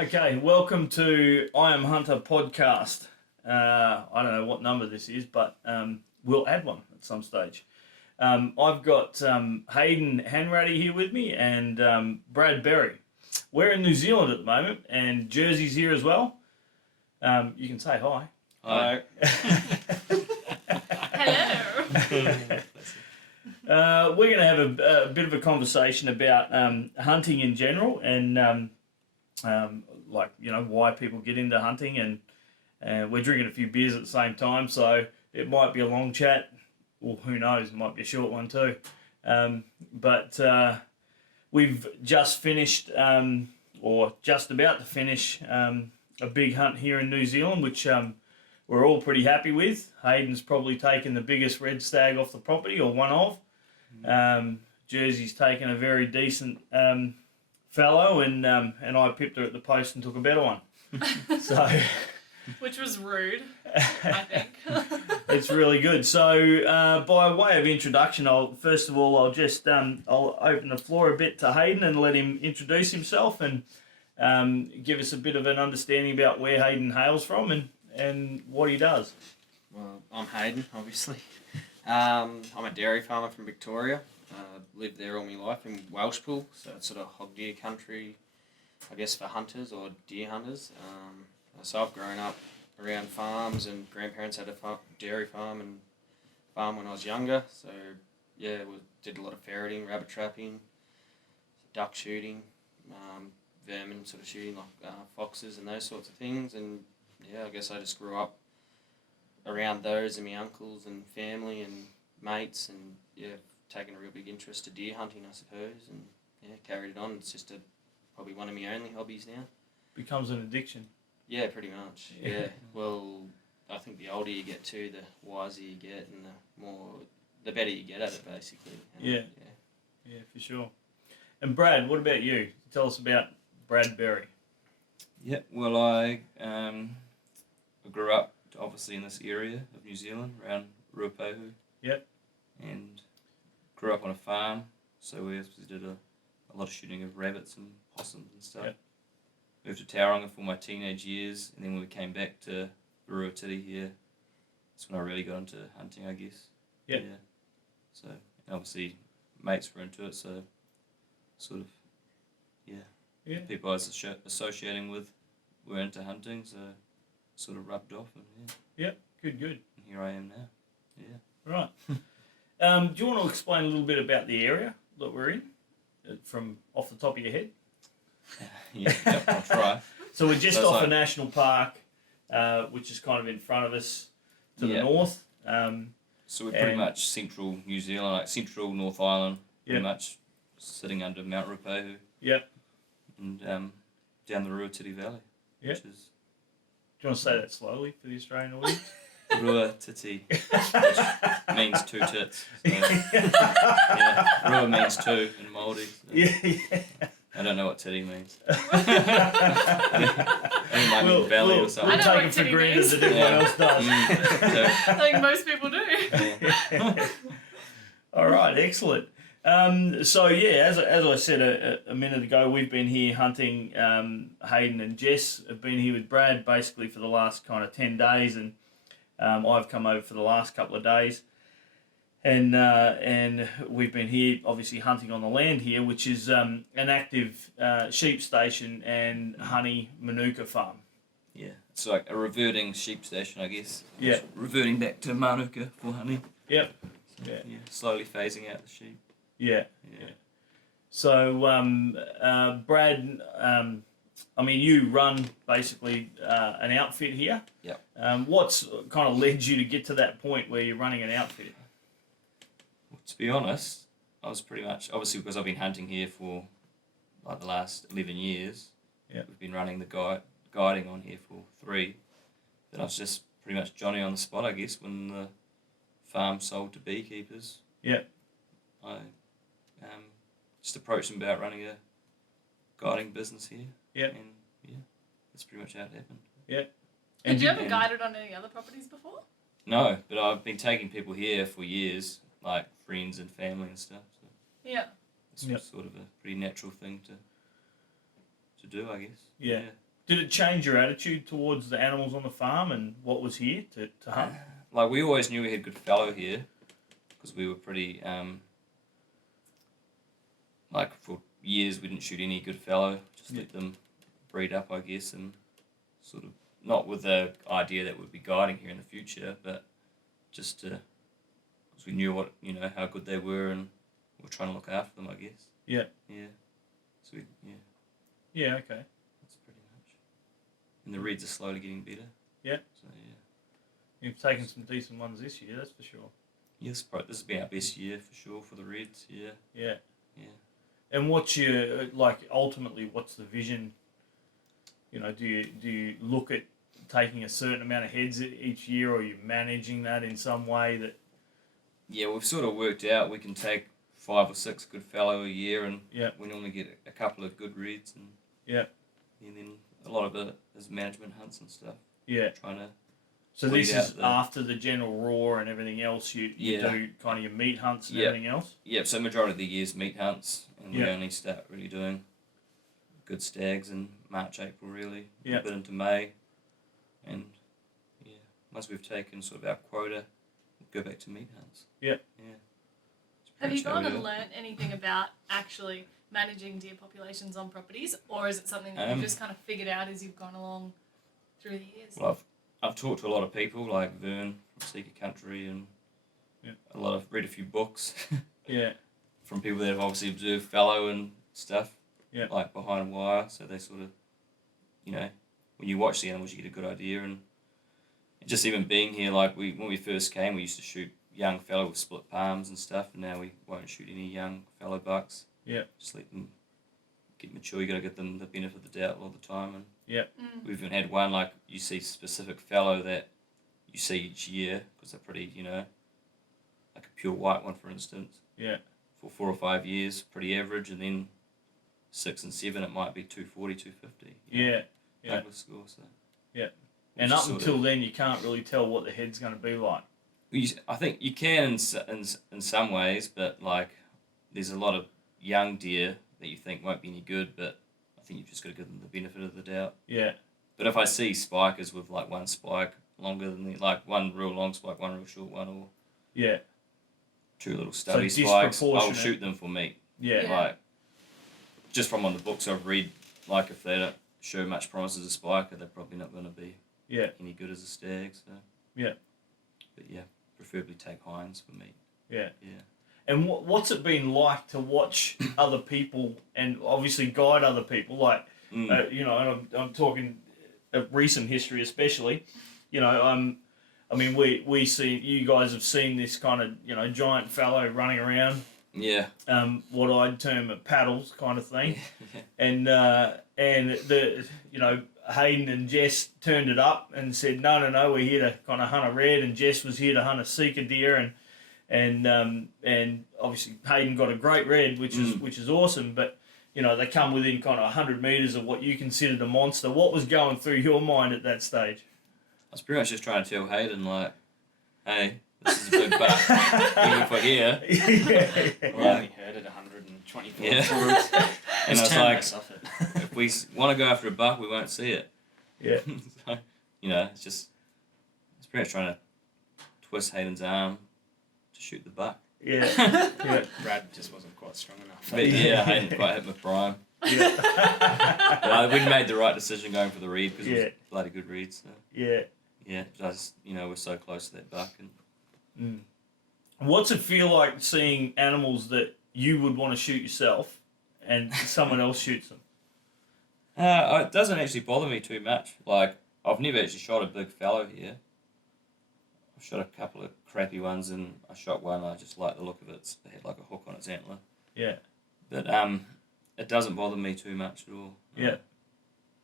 Okay, welcome to I Am Hunter podcast. I don't know what number this is, but we'll add one at some stage. I've got Hayden Hanratty here with me and Brad Berry. We're in New Zealand at the moment, and Jersey's here as well. You can say hi. Hi. Hello. We're going to have a bit of a conversation about hunting in general and why people get into hunting, and we're drinking a few beers at the same time, so it might be a long chat, or who knows, it might be a short one too. But we've just finished, or just about to finish, a big hunt here in New Zealand, which we're all pretty happy with. Hayden's probably taken the biggest red stag off the property, or one of. Jersey's taken a very decent fallow, and I pipped her at the post and took a better one. So, which was rude, I think. It's really good. So, by way of introduction, I'll open the floor a bit to Hayden and let him introduce himself and give us a bit of an understanding about where Hayden hails from and what he does. Well, I'm Hayden, obviously. I'm a dairy farmer from Victoria. Lived there all my life in Welshpool, so it's sort of hog deer country, I guess, for hunters or deer hunters. So I've grown up around farms, and grandparents had a dairy farm and farm when I was younger. So yeah, we did a lot of ferreting, rabbit trapping, duck shooting, vermin sort of shooting, like foxes and those sorts of things. And yeah, I guess I just grew up around those and my uncles and family and mates, and yeah, taken a real big interest to deer hunting, I suppose, and yeah, carried it on. It's just probably one of my only hobbies now. Becomes an addiction. Yeah, pretty much. Yeah. Well, I think the older you get too, the wiser you get, and the better you get at it, basically. Yeah, for sure. And Brad, what about you? Tell us about Brad Berry. Yeah, well, I grew up obviously in this area of New Zealand, around Ruapehu. Yep. And grew up on a farm, so we did a lot of shooting of rabbits and possums and stuff. Yep. Moved to Tauranga for my teenage years, and then when we came back to Ruatiri here, that's when I really got into hunting, I guess. Yep. Yeah. So, obviously, mates were into it, so sort of, yeah. People I was associating with were into hunting, so sort of rubbed off, and Yep, good. And here I am now. Yeah. Right. Do you want to explain a little bit about the area that we're in, from off the top of your head? Yep, I'll try. So we're just So off like, a national park, which is kind of in front of us to the north. So we're pretty much central New Zealand, like central North Island, pretty much sitting under Mount Ruapehu. Yep. And down the Ruatiri Valley. Yep. Which is... Do you want to say that slowly for the Australian audience? Ruatiti, which means two tits. So, Rua means two in Māori. So. Yeah. I don't know what titty means. I think it might mean belly or something. We'll take it for granted that everyone else does. I think most people do. All right, excellent. So yeah, as I said a minute ago, we've been here hunting. Hayden and Jess have been here with Brad basically for the last kind of 10 days, and I've come over for the last couple of days, and we've been here obviously hunting on the land here, which is an active sheep station and honey manuka farm. Yeah, it's like a reverting sheep station, I guess. Yeah. It's reverting back to manuka for honey. Yep. So, yeah. Slowly phasing out the sheep. Yeah. So, Brad, I mean, you run basically an outfit here. Yep. What's kind of led you to get to that point where you're running an outfit? Well, to be honest, I was pretty much, obviously because I've been hunting here for like the last 11 years. Yeah. We've been running the guiding on here for 3. Then I was just pretty much Johnny on the spot, I guess, when the farm sold to beekeepers. Yeah. I just approached them about running a guiding business here. Yeah. And yeah, that's pretty much how it happened. Yeah. Had you ever guided on any other properties before? No, but I've been taking people here for years, like friends and family and stuff. So Yeah. it's sort of a pretty natural thing to do, I guess. Yeah. Did it change your attitude towards the animals on the farm and what was here to hunt? Like, we always knew we had good fallow here because we were pretty, like, for years we didn't shoot any good fallow, just let them breed up, I guess, and sort of, not with the idea that we'd be guiding here in the future, but just to, because we knew what, how good they were and we were trying to look after them, I guess. Yeah. Yeah. So, Yeah, okay. that's pretty much. And the reds are slowly getting better. Yeah. So, yeah. You've taken some decent ones this year, that's for sure. Yes, this has been our best year for sure for the reds. Yeah. Yeah. Yeah. And what's your, ultimately, what's the vision? Do you look at taking a certain amount of heads each year, or are you managing that in some way that... Yeah, we've sort of worked out we can take 5 or 6 good fallow a year, and we normally get a couple of good reds, and and then a lot of it is management hunts and stuff. Yeah. Trying to... So this is after the general roar and everything else, you do kind of your meat hunts and everything else? Yeah, so majority of the year's meat hunts, and we only start really doing good stags in March, April really, a bit into May, and once we've taken sort of our quota, we'll go back to meat hunts. Yeah. Have you gone and learnt anything about actually managing deer populations on properties, or is it something that you've just kind of figured out as you've gone along through the years? Well, I've talked to a lot of people like Vern from Sika Country, and read a few books. From people that have obviously observed fallow and stuff. Like behind wire, so they sort of, when you watch the animals, you get a good idea, and just even being here, like when we first came, we used to shoot young fallow with split palms and stuff, and now we won't shoot any young fallow bucks. Just let them get mature. You got to give them the benefit of the doubt all the time, and we've even had one like you see specific fallow that you see each year because they're pretty, like a pure white one, for instance. For 4 or 5 years, pretty average, and then 6 and 7, it might be 240, 250. Douglas score, so. And up until then, you can't really tell what the head's going to be like. I think you can in some ways, but like there's a lot of young deer that you think won't be any good, but I think you've just got to give them the benefit of the doubt. But if I see spikers with like one spike longer than like one real long spike, one real short one, or 2 little stubby spikes, I'll shoot them for meat. Like just from on the books I've read, like if they don't show much promise as a spiker, they're probably not going to be any good as a stag. So but preferably take hinds for meat. And what's it been like to watch other people and obviously guide other people? Like, and I'm talking of recent history especially. I mean, we see, you guys have seen this kind of, giant fallow running around. What I'd term a paddles kind of thing. And the, Hayden and Jess turned it up and said, no, we're here to kind of hunt a red, and Jess was here to hunt a sika deer, and obviously Hayden got a great red, which is awesome, but they come within kind of 100 metres of what you considered a monster. What was going through your mind at that stage? I was pretty much just trying to tell Hayden, like, hey, this is a big buck, even for here. We only heard it 124 And I was like, if we want to go after a buck, we won't see it. So, it's pretty much trying to twist Hayden's arm to shoot the buck. Brad just wasn't quite strong enough. But I hadn't quite hit my prime. But we made the right decision going for the reed because it was a bloody good reed. So. Just, we're so close to that buck. And What's it feel like seeing animals that you would want to shoot yourself and someone else shoots them? It doesn't actually bother me too much. Like, I've never actually shot a big fallow here. I've shot a couple of crappy ones, and I shot one, I just liked the look of it. It had like a hook on its antler. But it doesn't bother me too much at all.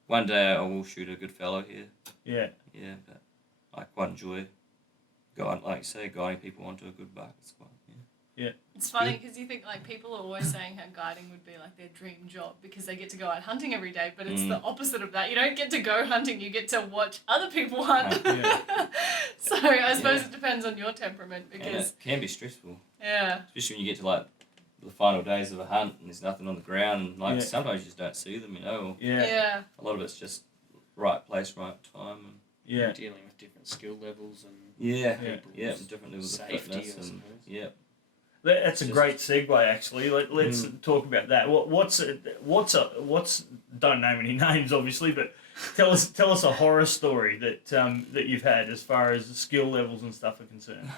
One day I will shoot a good fallow here. But I quite enjoy guiding people onto a good buck. It's quite, It's funny because you think like people are always saying how guiding would be like their dream job because they get to go out hunting every day, but it's the opposite of that. You don't get to go hunting, you get to watch other people hunt. So I suppose it depends on your temperament because... And it can be stressful. Especially when you get to like the final days of a hunt and there's nothing on the ground and like sometimes you just don't see them, or a lot of it's just right place, right time. And dealing with different skill levels and different levels of safety, fitness I and suppose. That's a great segue, actually. Let's talk about that. What's don't name any names, obviously, but tell us a horror story that you've had as far as skill levels and stuff are concerned.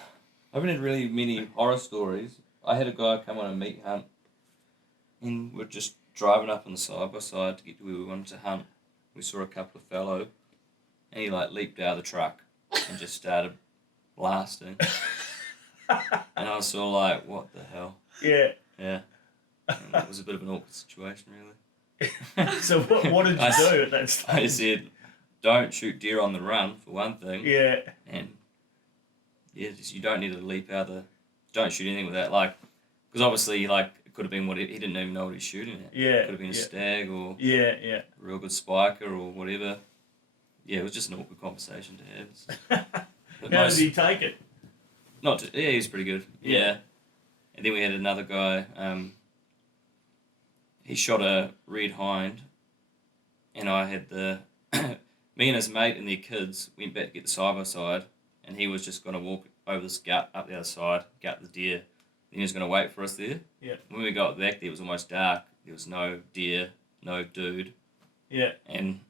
I haven't had really many horror stories. I had a guy come on a meat hunt, and we're just driving up on the side by side to get to where we wanted to hunt. We saw a couple of fallow, and he leaped out of the truck and just started blasting. And I was sort of like, what the hell? Yeah. Yeah. And it was a bit of an awkward situation, really. So what did you do at that stage? I said, don't shoot deer on the run, for one thing. Yeah. And, you don't need to leap out don't shoot anything with that. Because obviously, it could have been he didn't even know what he was shooting at. Yeah. It could have been a stag or a real good spiker or whatever. Yeah, it was just an awkward conversation to have. How did he take it? He was pretty good. Yeah. And then we had another guy, he shot a red hind, and I had me and his mate and their kids went back to get the side-by-side, and he was just going to walk over this gut up the other side, gut the deer. Then he was going to wait for us there. Yeah. When we got back there, it was almost dark. There was no deer, no dude. Yeah. And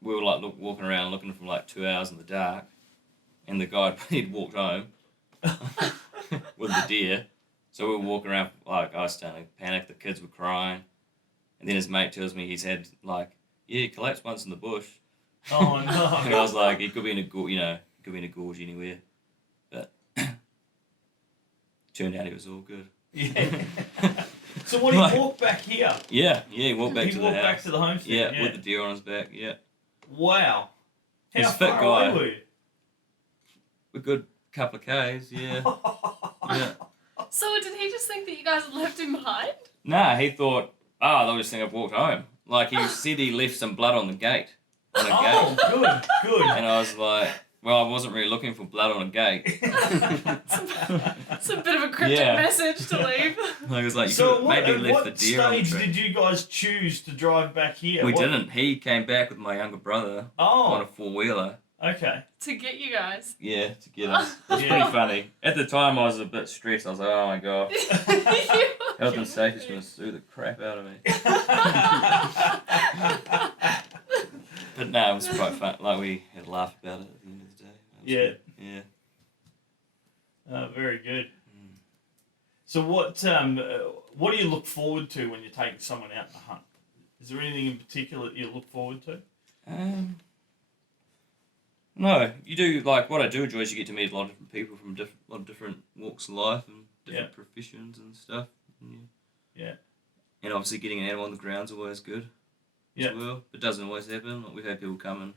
we were walking around looking for 2 hours in the dark, and the guy he'd walked home with the deer. So we were walking around, I was starting to panic. The kids were crying, and then his mate tells me he's had he collapsed once in the bush. Oh no! And I was like, he could be in a gorge, could be in a gorge anywhere, but turned out he was all good. Yeah. So what, he walked back here? Yeah, he walked back to the house. He walked back to the homestead. Yeah, with the deer on his back. Yeah. Wow. He's How a fit far guy. away were you? A good couple of Ks. Yeah. Yeah. So did he just think that you guys had left him behind? Nah, he thought, they'll just think I've walked home. He said he left some blood on the gate. On a gate. Good. And I was like, well, I wasn't really looking for blood on a gate. It's a bit of a cryptic message to leave. I was like, so maybe left the deer on the stage track. did you guys choose to drive back here? We didn't. He came back with my younger brother on a 4-wheeler. Okay. To get you guys. Yeah, to get us. It was pretty funny. At the time, I was a bit stressed. I was like, oh my god. Health and safety's going to sue the crap out of me. But no, it was quite fun. We had a laugh about it at the end of the day. Yeah. Good. Yeah. Very good. So what do you look forward to when you're taking someone out to hunt? Is there anything in particular that you look forward to? No, you do, what I do enjoy is you get to meet a lot of different people from a lot of different walks of life and different professions and stuff. Yeah. And obviously getting an animal on the ground's always good as well. It doesn't always happen. We've had people come and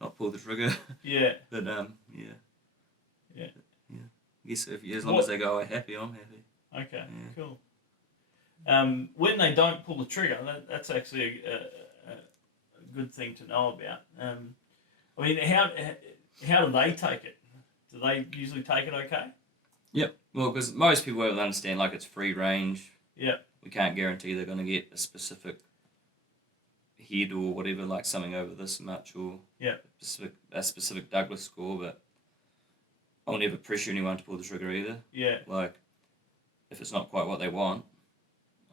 not pull the trigger. Yeah. But, Yeah. Yeah. I guess as long as they go happy, I'm happy. Okay, cool. When they don't pull the trigger, that's actually a good thing to know about. I mean, how do they take it? Do they usually take it okay? Yep. Well, because most people will understand, it's free range. Yeah. We can't guarantee they're going to get a specific head or whatever, something over this much or a specific Douglas score, but I'll never pressure anyone to pull the trigger either. Yeah. If it's not quite what they want,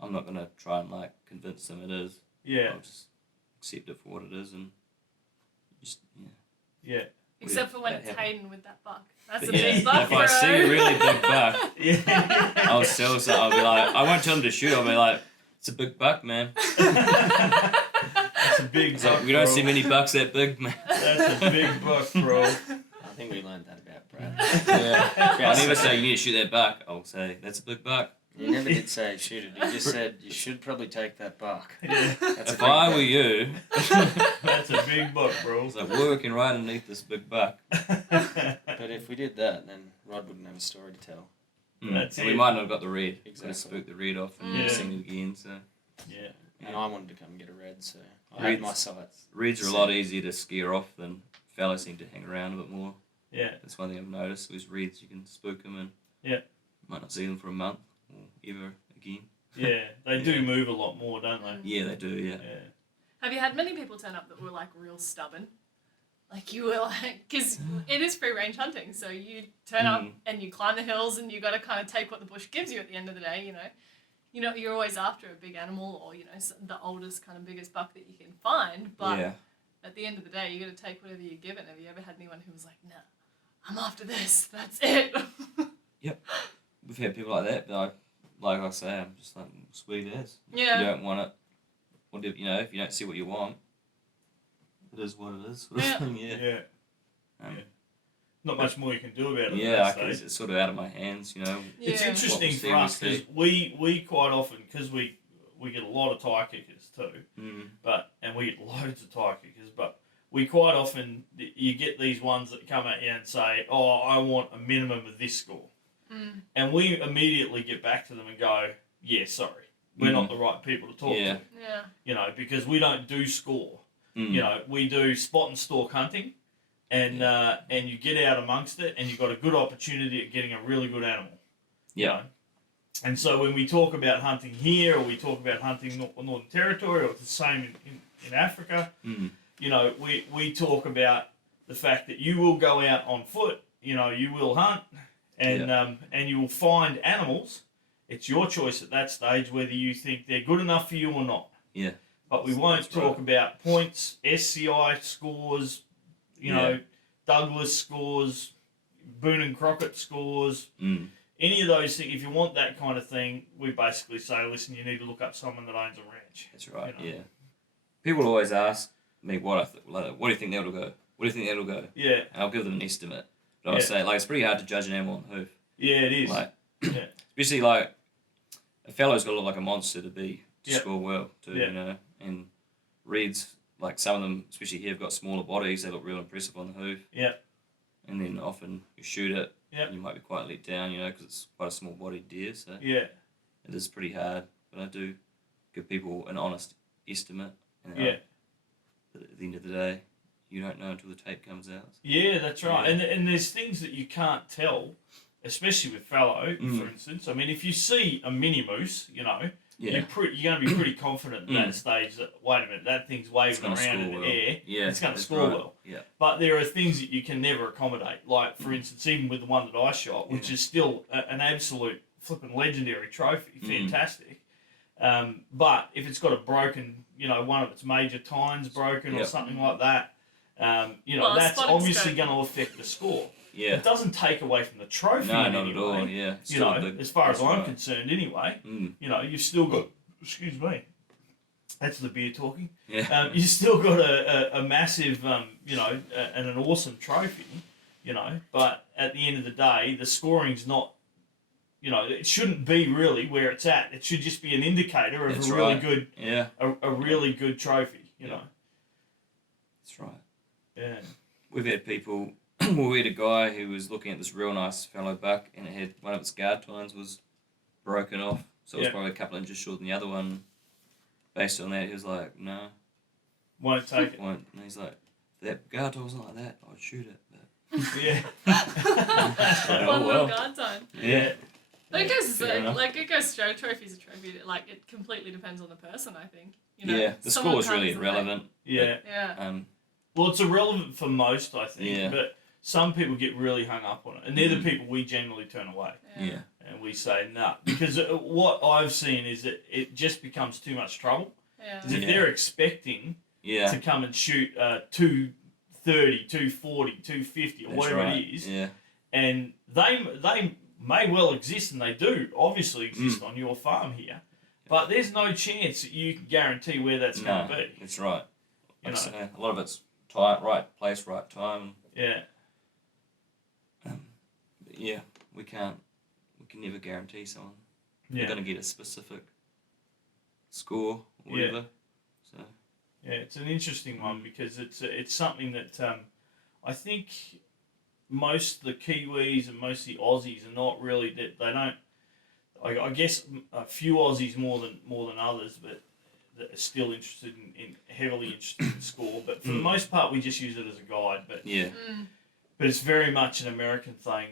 I'm not going to try and, convince them it is. Yeah. I'll just accept it for what it is and just, Yeah. Except for when it's happen. Hayden with that buck. That's a big buck, If bro. I see a really big buck, I'll sell something. I'll be like, I won't tell them to shoot. I'll be like, it's a big buck, man. That's a big buck, we don't see many bucks that big, man. That's a big buck, bro. I think we learned that about Brad. Yeah. I never say you need to shoot that buck. I'll say, that's a big buck. You never did say shoot it. You just said you should probably take that buck. Yeah. If I were you, that's a big buck, bro. It's working right underneath this big buck. But if we did that, then Rod wouldn't have a story to tell. That's and it. we might not have got the red. Exactly. Spook the red off and never seen it again. So. Yeah. And I wanted to come and get a red, so I had my sights. Reds are a lot easier to scare off than fellas seem to hang around a bit more. Yeah. That's one thing I've noticed. With reds, you can spook them and might not see them for a month or ever again. Yeah, they do move a lot more, don't they? Yeah, they do. Yeah. Have you had many people turn up that were like real stubborn? Like you were like, because it is free range hunting, so you turn up and you climb the hills and you got to kind of take what the bush gives you at the end of the day, You know, you're always after a big animal or, the oldest kind of biggest buck that you can find, but at the end of the day, you got to take whatever you're given. Have you ever had anyone who was like, nah, I'm after this, that's it? Yep. We've had people like that, but like I say, I'm just like, sweet as. Yeah. If you don't want it, or if you don't see what you want, it is what it is. Sort of thing. Yeah. Not much more you can do about it. Yeah, it's sort of out of my hands, It's interesting for us because we quite often, because we get a lot of tie kickers too, and we get loads of tie kickers, but we quite often, you get these ones that come at you and say, oh, I want a minimum of this score. And we immediately get back to them and go, yeah, sorry, we're not the right people to talk to. Yeah. Because we don't do score. We do spot and stalk hunting. And you get out amongst it, and you've got a good opportunity at getting a really good animal. Yeah. And so when we talk about hunting here, or we talk about hunting Northern Territory, or it's the same in Africa, we talk about the fact that you will go out on foot, you will hunt, and you will find animals. It's your choice at that stage whether you think they're good enough for you or not. Yeah. But we won't talk about points, SCI scores, Douglas scores, Boone and Crockett scores, any of those things. If you want that kind of thing, we basically say, listen, you need to look up someone that owns a ranch. That's right. Yeah. People always ask me what do you think that'll go? What do you think that'll go? Yeah. And I'll give them an estimate. But I say it's pretty hard to judge an animal on the hoof. Yeah, it is. Especially a fellow's got to look like a monster to score well too. And reds. Like some of them, especially here, have got smaller bodies. They look real impressive on the hoof. Yeah. And then often you shoot it, and you might be quite let down, because it's quite a small-bodied deer. So it is pretty hard. But I do give people an honest estimate. And at the end of the day, you don't know until the tape comes out. Yeah, that's right. Yeah. And there's things that you can't tell, especially with fallow, for instance. I mean, if you see a mini moose, you're going to be pretty confident at that stage that, wait a minute, that thing's waving around in the air. Yeah, it's going to score well. Yeah. But there are things that you can never accommodate. Like, for instance, even with the one that I shot, which is still an absolute flipping legendary trophy, fantastic. But if it's got a broken, one of its major tines broken or something like that, that's obviously going to affect the score. Yeah. It doesn't take away from the trophy. No, not at all. Yeah. As far as I'm concerned, anyway. You've still got. Excuse me. That's the beer talking. Yeah. You've still got a massive, and an awesome trophy. But at the end of the day, the scoring's not. It shouldn't be really where it's at. It should just be an indicator of a really good. Yeah. A really good trophy. That's right. Yeah. We've had people. We had a guy who was looking at this real nice fallow buck, and it had one of its guard tines was broken off, so it was probably a couple inches shorter than the other one. Based on that, he was like, "No, won't take it." Won't. And he's like, "If that guard tine was like that, I'd shoot it." But one little guard tine. Yeah. It goes straight. Trophy's a trophy. It completely depends on the person, I think. The score is really irrelevant. Well, it's irrelevant for most, I think, but some people get really hung up on it, and they're the people we generally turn away. Yeah. And we say, nah, because what I've seen is that it just becomes too much trouble. Yeah. Because if they're expecting to come and shoot 230, 240, 250, or whatever it is, and they may well exist, and they do obviously exist on your farm here, but there's no chance that you can guarantee where that's going to be. That's right. A lot of it's right place, right time. Yeah. We can never guarantee someone they're going to get a specific score or whatever. So. Yeah, it's an interesting one because it's something that I think most of the Kiwis and most of the Aussies are not really they don't. I guess a few Aussies more than others, but that are still interested heavily interested in score. But for the most part, we just use it as a guide. But but it's very much an American thing.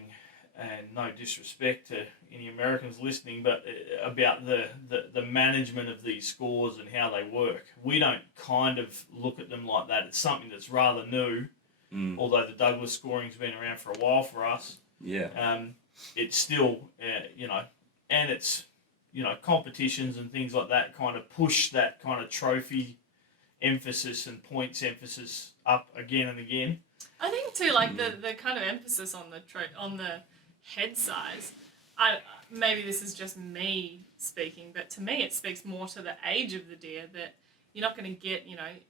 and no disrespect to any Americans listening, but about the management of these scores and how they work. We don't kind of look at them like that. It's something that's rather new, although the Douglas scoring's been around for a while for us. Yeah. It's still, and it's, competitions and things like that kind of push that kind of trophy emphasis and points emphasis up again and again. I think too, like the kind of emphasis on the head size. Maybe this is just me speaking, but to me it speaks more to the age of the deer, that you're not going to get,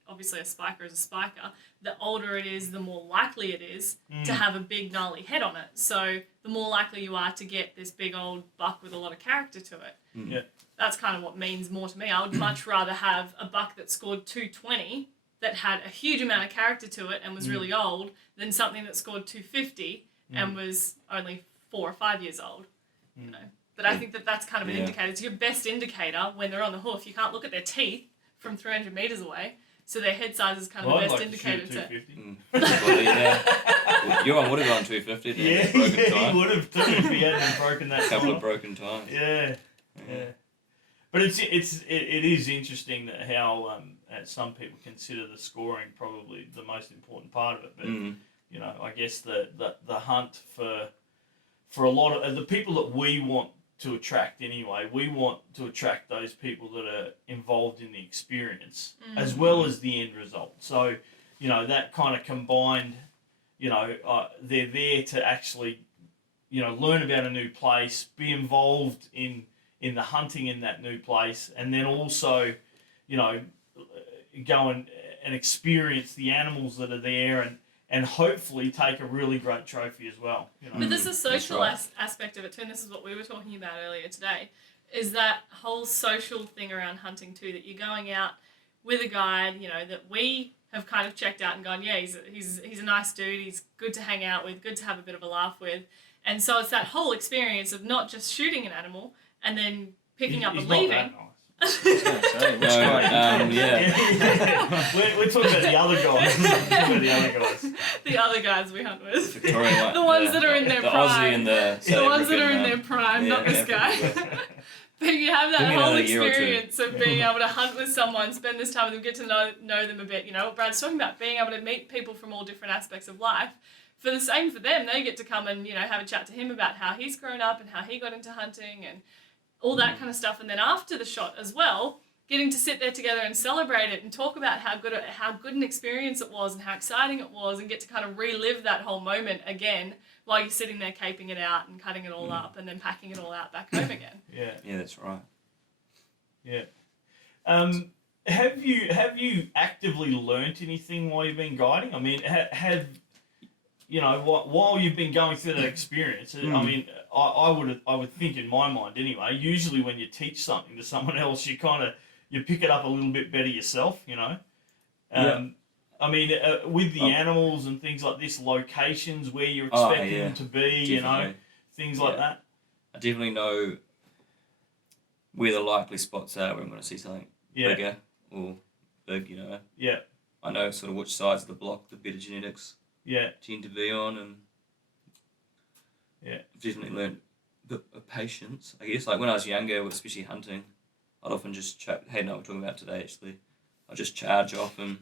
obviously a spiker is a spiker. The older it is, the more likely it is to have a big gnarly head on it. So the more likely you are to get this big old buck with a lot of character to it. Yeah. That's kind of what means more to me. I would much rather have a buck that scored 220 that had a huge amount of character to it and was really old than something that scored 250 and was only 4 or 5 years old. But I think that's kind of an indicator. It's your best indicator when they're on the hoof. You can't look at their teeth from 300 metres away, so their head size is kind of the best indicator to. Well, yeah. Johan would have gone 250. Yeah, he would have too if he hadn't broken that. A couple of broken times. Yeah. But it is interesting that how some people consider the scoring probably the most important part of it. But I guess the hunt for a lot of the people that we want to attract anyway, we want to attract those people that are involved in the experience as well as the end result. So, that kind of combined, they're there to actually, learn about a new place, be involved in the hunting in that new place, and then also, go and experience the animals that are there and hopefully take a really great trophy as well. But there's a social aspect of it too, and this is what we were talking about earlier today, is that whole social thing around hunting too, that you're going out with a guide, that we have kind of checked out and gone, yeah, he's a nice dude, he's good to hang out with, good to have a bit of a laugh with. And so it's that whole experience of not just shooting an animal and then picking up and leaving. Not that nice. We're talking about the other guys. The other guys we hunt with. Victorian, the ones that are in their the prime. Aussie and the ones that are in their prime, not this guy. But you have that whole experience of being able to hunt with someone, spend this time with them, get to know them a bit. What Brad's talking about, being able to meet people from all different aspects of life. For the same for them, they get to come and, have a chat to him about how he's grown up and how he got into hunting and all that kind of stuff. And then after the shot as well, getting to sit there together and celebrate it and talk about how good an experience it was and how exciting it was, and get to kind of relive that whole moment again while you're sitting there caping it out and cutting it all up and then packing it all out back home again. Yeah, that's right. Yeah. Have you actively learnt anything while you've been guiding? I mean, while you've been going through that experience, I mean, I would think in my mind anyway, usually when you teach something to someone else, you pick it up a little bit better yourself, I mean, with the animals and things like this, locations where you're expecting them to be, definitely. Things like that. I definitely know where the likely spots are where I'm going to see something bigger or big, Yeah. I know sort of which sides of the block the better genetics tend to be on, and I've definitely learned patience, I guess. Like when I was younger, especially hunting, I'd often just Hayden and I were talking about today actually, I'd just charge off and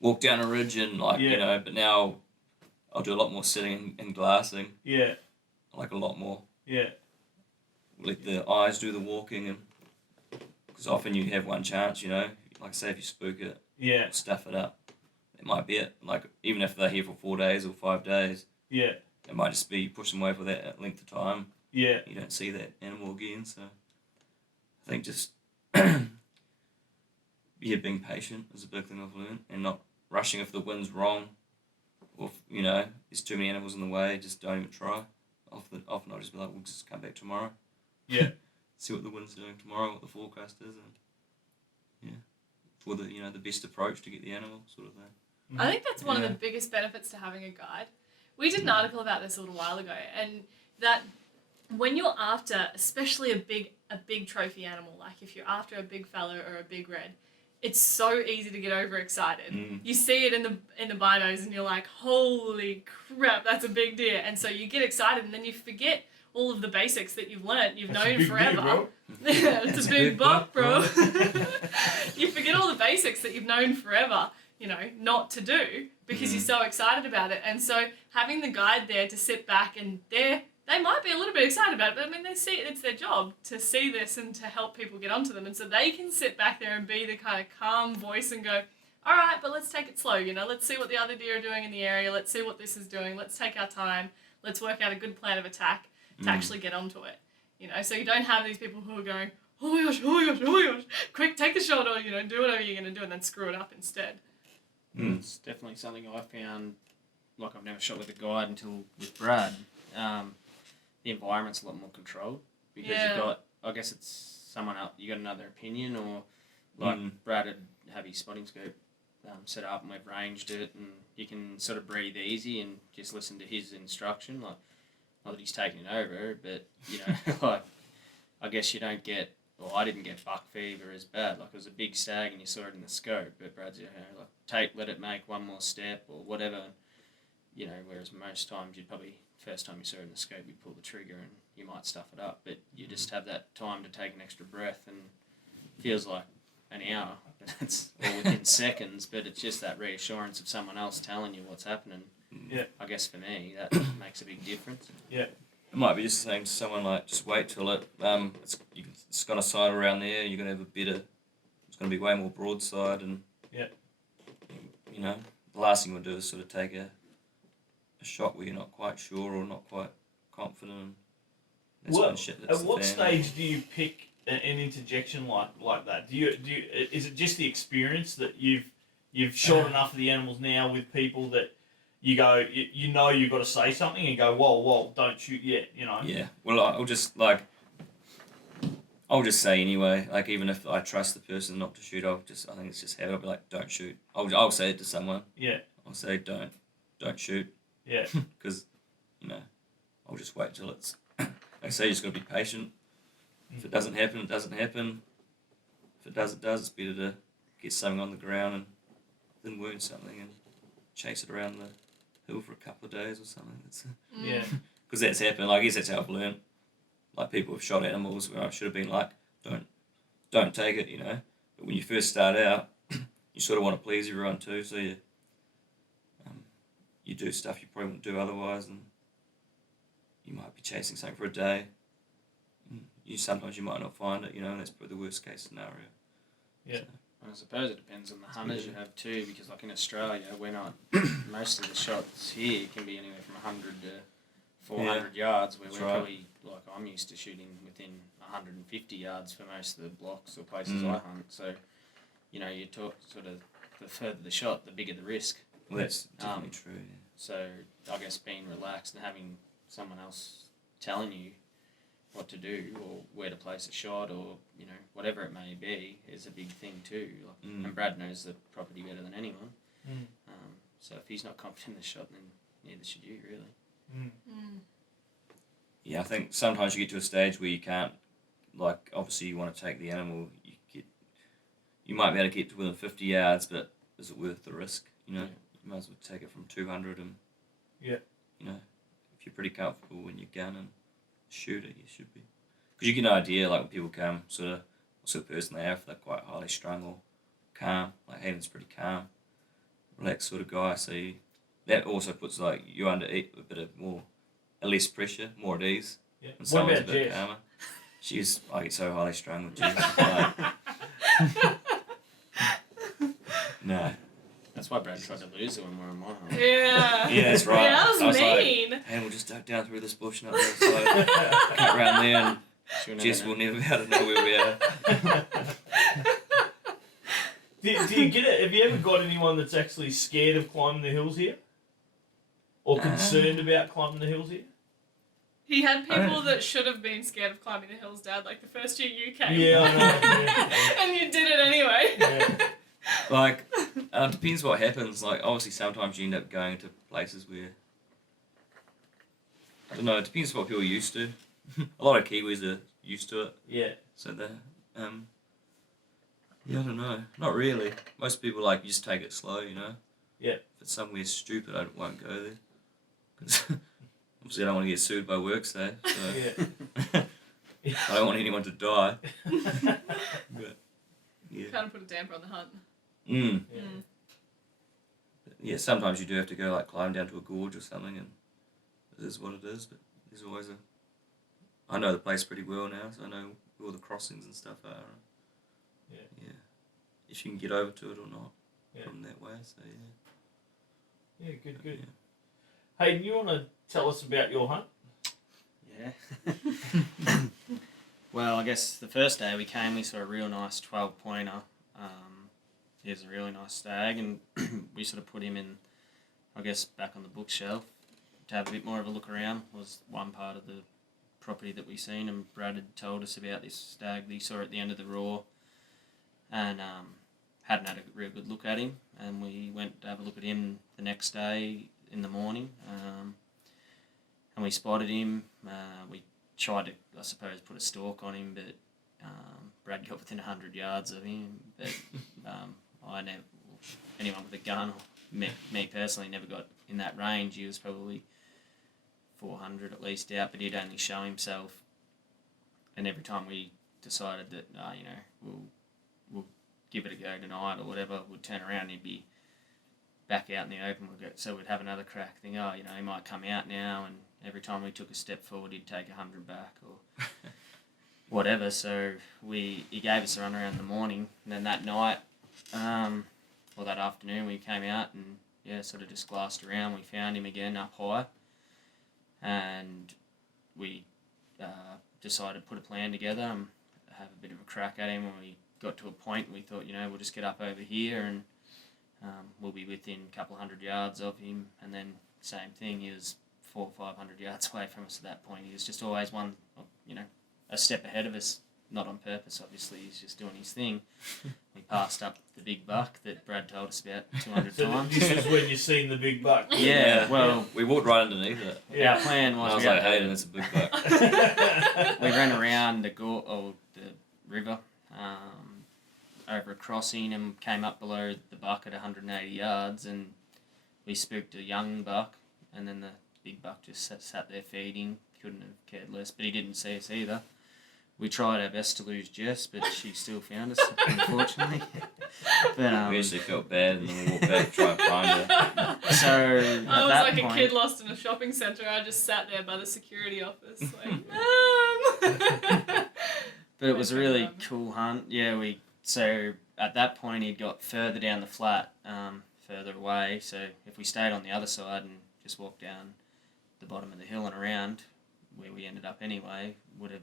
walk down a ridge and but now I'll do a lot more sitting and glassing. Yeah. Like a lot more. Yeah. Let the eyes do the walking, and because often you have one chance, like say if you spook it, stuff it up. It might be it. Like even if they're here for 4 days or 5 days, it might just be push them away for that length of time. Yeah, you don't see that animal again. So I think just being patient is a big thing I've learned, and not rushing if the wind's wrong, or if, there's too many animals in the way. Just don't even try. Often I'll just be like, we'll just come back tomorrow. Yeah, see what the wind's doing tomorrow, what the forecast is, and for the the best approach to get the animal sort of thing. I think that's one of the biggest benefits to having a guide. We did an article about this a little while ago, and that when you're after, especially a big trophy animal, like if you're after a big fallow or a big red, it's so easy to get overexcited. You see it in the binos and you're like, holy crap, that's a big deer. And so you get excited and then you forget all of the basics that you've learnt, you've known forever. It's a big buck, bro. You forget all the basics that you've known forever, you know, not to do because you're so excited about it. And so having the guide there to sit back and they might be a little bit excited about it, but I mean, they see it, it's their job to see this and to help people get onto them. And so they can sit back there and be the kind of calm voice and go, all right, but let's take it slow, you know, let's see what the other deer are doing in the area. Let's see what this is doing. Let's take our time. Let's work out a good plan of attack to actually get onto it, you know. So you don't have these people who are going, oh my gosh, oh my gosh, oh my gosh, quick, take the shot, or, you know, do whatever you're going to do and then screw it up instead. It's definitely something I found, like I've never shot with a guide until with Brad. The environment's a lot more controlled because you've got, I guess it's someone else, you got another opinion, or like Brad would have his spotting scope set up and we've ranged it, and you can sort of breathe easy and just listen to his instruction. Like, not that he's taking it over, but, you know, like, I guess you don't get, well, I didn't get buck fever as bad. Like, it was a big stag and you saw it in the scope, but Brad's, you know, like, let it make one more step or whatever, you know, whereas most times you'd probably, first time you saw it in the scope, you pull the trigger and you might stuff it up, but you just have that time to take an extra breath, and it feels like an hour, but it's all within seconds, but it's just that reassurance of someone else telling you what's happening. Yeah. I guess for me, that makes a big difference. Yeah. It might be just saying to someone like, just wait till it's got a side around there. You're gonna have a better. It's gonna be way more broadside, and you know, the last thing you want to do is sort of take a shot where you're not quite sure or not quite confident. That's when shit hits at the what fan. stage do you pick an interjection like that? Do you is it just the experience that you've shot enough of the animals now with people that you go, you know you've got to say something and go, whoa, don't shoot yet, you know? Yeah. Well, I'll just say anyway. Like, even if I trust the person not to shoot, I think it's just habit. I'll be like, don't shoot. I'll say it to someone. Yeah. I'll say don't shoot. Yeah. Because, you know, I'll just wait till it's. Like I say, you just got to be patient. If it doesn't happen, it doesn't happen. If it does, it does. It's better to get something on the ground than wound something and chase it around the hill for a couple of days or something. Yeah. Because that's happened. Like, I guess that's how I've learned. Like, people have shot animals where I should have been like, don't take it, you know. But when you first start out, you sort of want to please everyone too, so you do stuff you probably wouldn't do otherwise, and you might be chasing something for a day. Sometimes you might not find it, you know, and that's probably the worst case scenario. Yeah. So. I suppose it depends on the hunters you have too, because like in Australia, we're not, most of the shots here can be anywhere from 100 to 400 yards, where we're probably, like I'm used to shooting within 150 yards for most of the blocks or places I hunt. So, you know, you talk sort of, the further the shot, the bigger the risk. Well, that's definitely true, yeah. So I guess being relaxed and having someone else telling you what to do or where to place a shot or, you know, whatever it may be is a big thing too. Like, and Brad knows the property better than anyone. So if he's not confident in the shot, then neither should you, really. Yeah, I think sometimes you get to a stage where you can't, like, obviously you want to take the animal, you might be able to get to within 50 yards, but is it worth the risk, you know? You might as well take it from 200 and, you know, if you're pretty comfortable when you gun and shoot it, you should be. Because you get an idea, like, when people come, what sort of person they are, if they're quite highly strung or calm. Like, Hayden's pretty calm, relaxed sort of guy, so that also puts, like, you under a bit of more, less pressure, more at ease. Yeah. When What someone's about a bit Jess? calmer. I get so highly strung with Jess. Like, no. That's why Brad tried to lose it when we were in Monahan. Yeah. Yeah, that's right. Yeah, that was mean. Like, hey, we'll just duck down through this bush and up there, so cut around there, and Jess will never be able to know where we are. Do you get it? Have you ever got anyone that's actually scared of climbing the hills here? Or concerned about climbing the hills here? He had people that should have been scared of climbing the hills, Dad, like the first year you came. Yeah, I know. Yeah. And you did it anyway. Yeah. Like, depends what happens. Like, obviously, sometimes you end up going to places where, I don't know, it depends what people are used to. A lot of Kiwis are used to it. Yeah. So Yeah, I don't know. Not really. Most people like you just take it slow, you know. Yeah. If it's somewhere stupid, I won't go there. 'Cause obviously I don't want to get sued by work, so Yeah. I don't want anyone to die. But, yeah. Kind of put a damper on the hunt. Mm. Yeah. But, yeah, sometimes you do have to go like climb down to a gorge or something, and it is what it is. But there's always a. I know the place pretty well now, so I know where all the crossings and stuff are. Yeah. Yeah. If you can get over to it or not Yeah. from that way, so yeah. Yeah, good. Yeah. Hayden, you want to tell us about your hunt? Yeah. Well, I guess the first day we came, we saw a real nice 12-pointer. He was a really nice stag, and we sort of put him in, I guess, back on the bookshelf to have a bit more of a look around. Was one part of the property that we seen, and Brad had told us about this stag that he saw at the end of the Raw, and hadn't had a real good look at him, and we went to have a look at him the next day in the morning, and we spotted him. We tried to, I suppose, put a stalk on him, but Brad got within 100 yards of him. But I never, anyone with a gun, or me personally, never got in that range. He was probably 400 at least out, but he'd only show himself. And every time we decided that, we'll give it a go tonight or whatever, we'd turn around and he'd be back out in the open. So we'd have another crack, think, he might come out now, and every time we took a step forward, he'd take 100 back or whatever. So he gave us a run around in the morning, and then that night, or that afternoon, we came out and sort of just glassed around. We found him again up high, and we decided to put a plan together and have a bit of a crack at him. When we got to a point, we thought, we'll just get up over here and we'll be within a couple of 100 yards of him. And then same thing, he was 400 or 500 yards away from us at that point. He was just always a step ahead of us, not on purpose, obviously. He's just doing his thing. We passed up the big buck that Brad told us about 200 times. This is when you seen the big buck. Yeah, well, we walked right underneath it. Yeah. our plan And was I was like, hey, that's a big buck. we ran around the river over a crossing and came up below the buck at 180 yards, and we spooked a young buck, and then the big buck just sat there feeding, couldn't have cared less, but he didn't see us either. We tried our best to lose Jess, but she still found us, unfortunately. But we actually felt bad, and then we walked back to try and find her. So I was like point, a kid lost in a shopping centre. I just sat there by the security office, like, Mom! But it was a really cool hunt. Yeah, so at that point he'd got further down the flat, further away. So if we stayed on the other side and just walked down the bottom of the hill and around where we ended up anyway, would have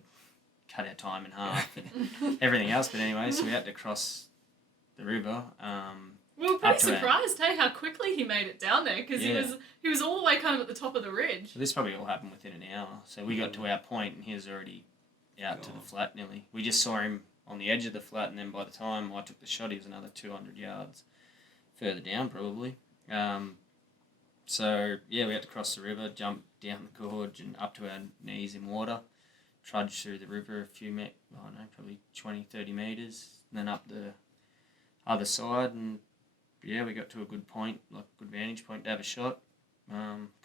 cut our time in half and everything else. But anyway, so we had to cross the river. We were pretty surprised, hey, how quickly he made it down there, because he was all the way kind of at the top of the ridge. So this probably all happened within an hour. So we got to our point and he was already out to the flat nearly. We just saw him on the edge of the flat, and then by the time I took the shot, he was another 200 yards further down probably. So we had to cross the river, jump down the gorge and up to our knees in water, trudge through the river a few probably 20, 30 metres, and then up the other side, and we got to a good point, like a good vantage point to have a shot.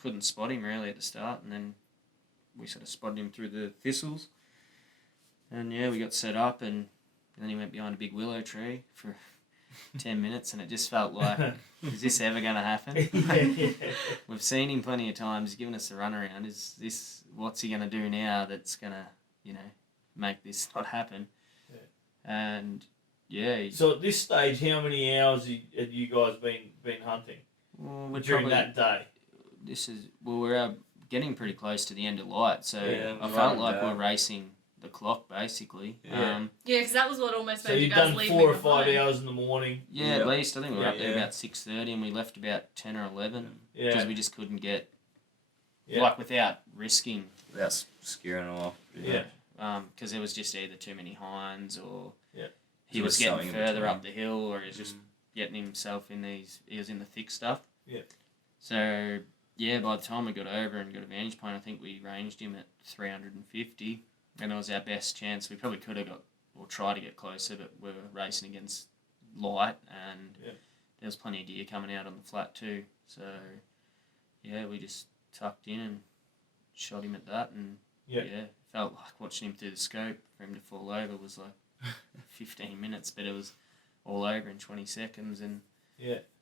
Couldn't spot him really at the start, and then we sort of spotted him through the thistles. And we got set up, and then he went behind a big willow tree for 10 minutes, and it just felt like, is this ever going to happen? We've seen him plenty of times. He's given us a runaround. What's he going to do now that's going to, make this not happen? Yeah. And So at this stage, how many hours had you guys been hunting? Well, during that day? We're getting pretty close to the end of light, so I felt like we're racing the clock basically. Because that was what almost made so you you've guys done leave 4 or 5 hours in the morning. At least. I think we were up there about 6:30, and we left about 10 or 11 because we just couldn't get without risking. Without scaring them off. Because there was just either too many hinds, or he So was it's getting sowing in further between. up the hill, or he was just getting himself in he was in the thick stuff. Yeah. So by the time we got over and got a vantage point, I think we ranged him at 350, and it was our best chance. We probably could have got or try to get closer, but we're racing against light, and there was plenty of deer coming out on the flat too. So yeah, we just tucked in and shot him at that, and felt like watching him through the scope. For him to fall over was like 15 minutes, but it was all over in 20 seconds, and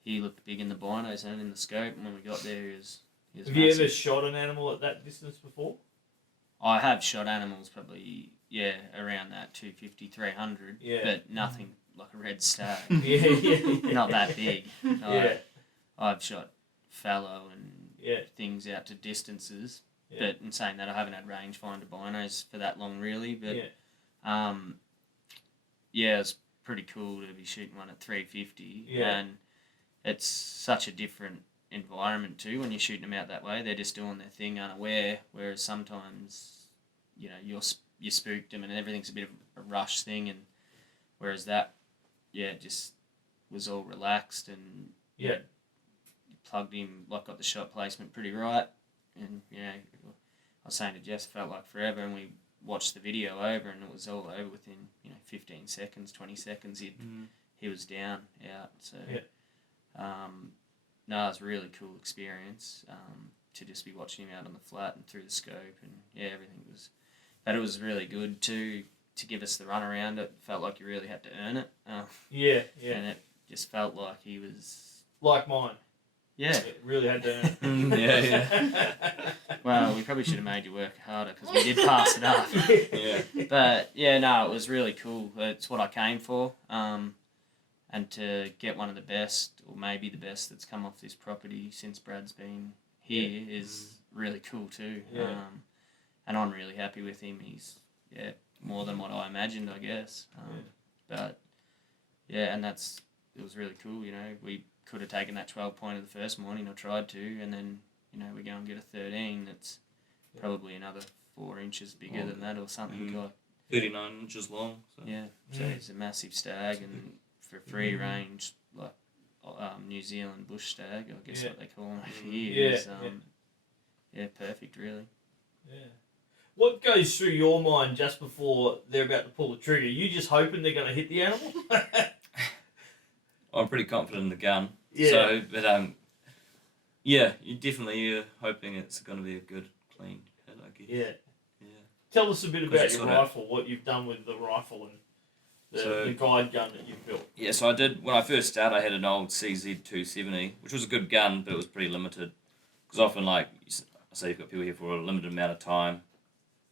he looked big in the binos and in the scope, and when we got there he was Have massive. you ever shot an animal at that distance before? I have shot animals probably around that 250, 300, but nothing like a red stag. Not that big. I've shot fallow and things out to distances, but in saying that, I haven't had rangefinder binos for that long really, but it's pretty cool to be shooting one at 350, and it's such a different environment too when you're shooting them out that way. They're just doing their thing unaware, whereas sometimes you spooked them and everything's a bit of a rush thing, and whereas that just was all relaxed, and plugged him, like got the shot placement pretty right, and I was saying to Jess, it felt like forever, and we watched the video over and it was all over within 15 seconds, 20 seconds he was down out. So no, it was a really cool experience to just be watching him out on the flat and through the scope, and everything was. But it was really good to give us the run around. It felt like you really had to earn it. And it just felt like he was like mine. Yeah, it really had to earn it. Well, we probably should have made you work harder because we did pass it up. But no, it was really cool. It's what I came for. And to get one of the best, or maybe the best that's come off this property since Brad's been here is really cool too. And I'm really happy with him. He's more than what I imagined, I guess. But and it was really cool. We could have taken that 12 pointer the first morning, or tried to, and then we go and get a 13 that's probably another 4 inches bigger than that, or something like 39 inches long. So. So it's a massive stag, and for free range, like New Zealand bush stag, I guess what they call them over here, is perfect, really. What goes through your mind just before they're about to pull the trigger? You just hoping they're going to hit the animal? I'm pretty confident in the gun. So, but you're definitely hoping it's going to be a good, clean hit, I guess. Tell us a bit about your rifle, what you've done with the rifle and the guide gun that you've built. So I did, when I first started, I had an old CZ270, which was a good gun, but it was pretty limited. Because often, like, say you've got people here for a limited amount of time,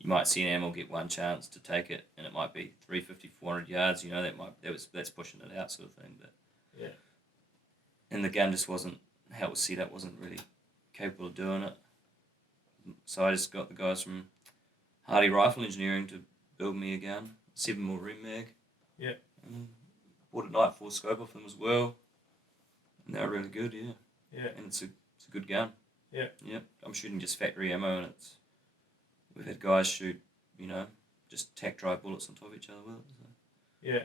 you might see an animal get one chance to take it, and it might be 350, 400 yards. That's pushing it out, sort of thing. But and the gun just wasn't, how it was set up, wasn't really capable of doing it. So I just got the guys from Hardy Rifle Engineering to build me a gun, 7mm rim mag. And bought a Nightfall scope off them as well, and they're really good. And it's a good gun. I'm shooting just factory ammo, and we've had guys shoot, just tack dry bullets on top of each other with it. So.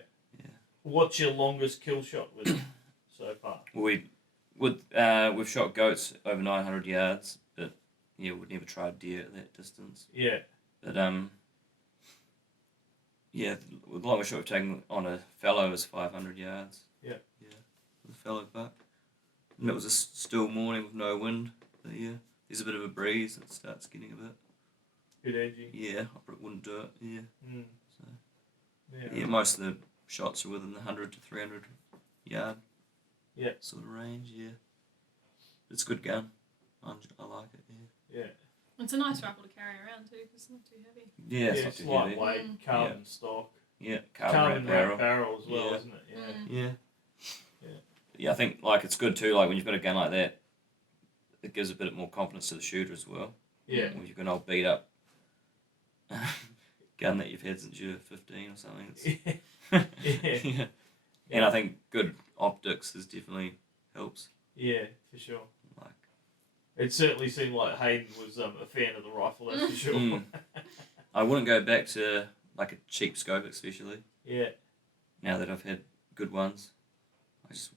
What's your longest kill shot with it so far? We've shot goats over 900 yards, but we'd never tried deer at that distance. But the longest shot we've taken on a fallow is 500 yards. The fallow buck. And it was a still morning with no wind. But there's a bit of a breeze. It starts getting a bit edgy. I probably wouldn't do it. So most of the shots are within the 100 to 300 yard. Sort of range. It's a good gun. I like it. It's a nice rifle to carry around too, because it's not too heavy. It's not too heavy. Lightweight, carbon stock. Carbon barrel as well, isn't it? I think it's good too. Like when you've got a gun like that, it gives a bit more confidence to the shooter as well. When you've got an old beat up gun that you've had since you were 15 or something. And I think good optics is definitely helps. For sure. It certainly seemed like Hayden was a fan of the rifle, that's for sure. I wouldn't go back to a cheap scope, especially. Now that I've had good ones, I just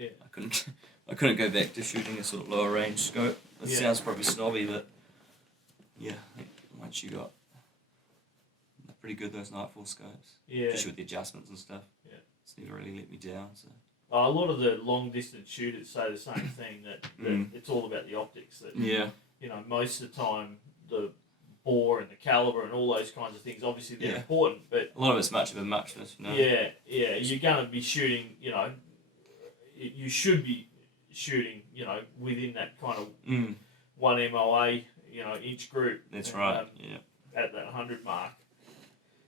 I couldn't go back to shooting a sort of lower range scope. It sounds probably snobby, but once you got pretty good, those Nightfall scopes. Yeah. Especially with the adjustments and stuff. Yeah. It's never really let me down. So. A lot of the long distance shooters say the same thing, that it's all about the optics. That, yeah. You know, most of the time the bore and the caliber and all those kinds of things, obviously they're important, but a lot of it's much of a muchness, you know. Yeah, you're going to be shooting, you know, you should be shooting, you know, within that kind of 1 MOA, you know, inch group. That's right. At that 100 mark.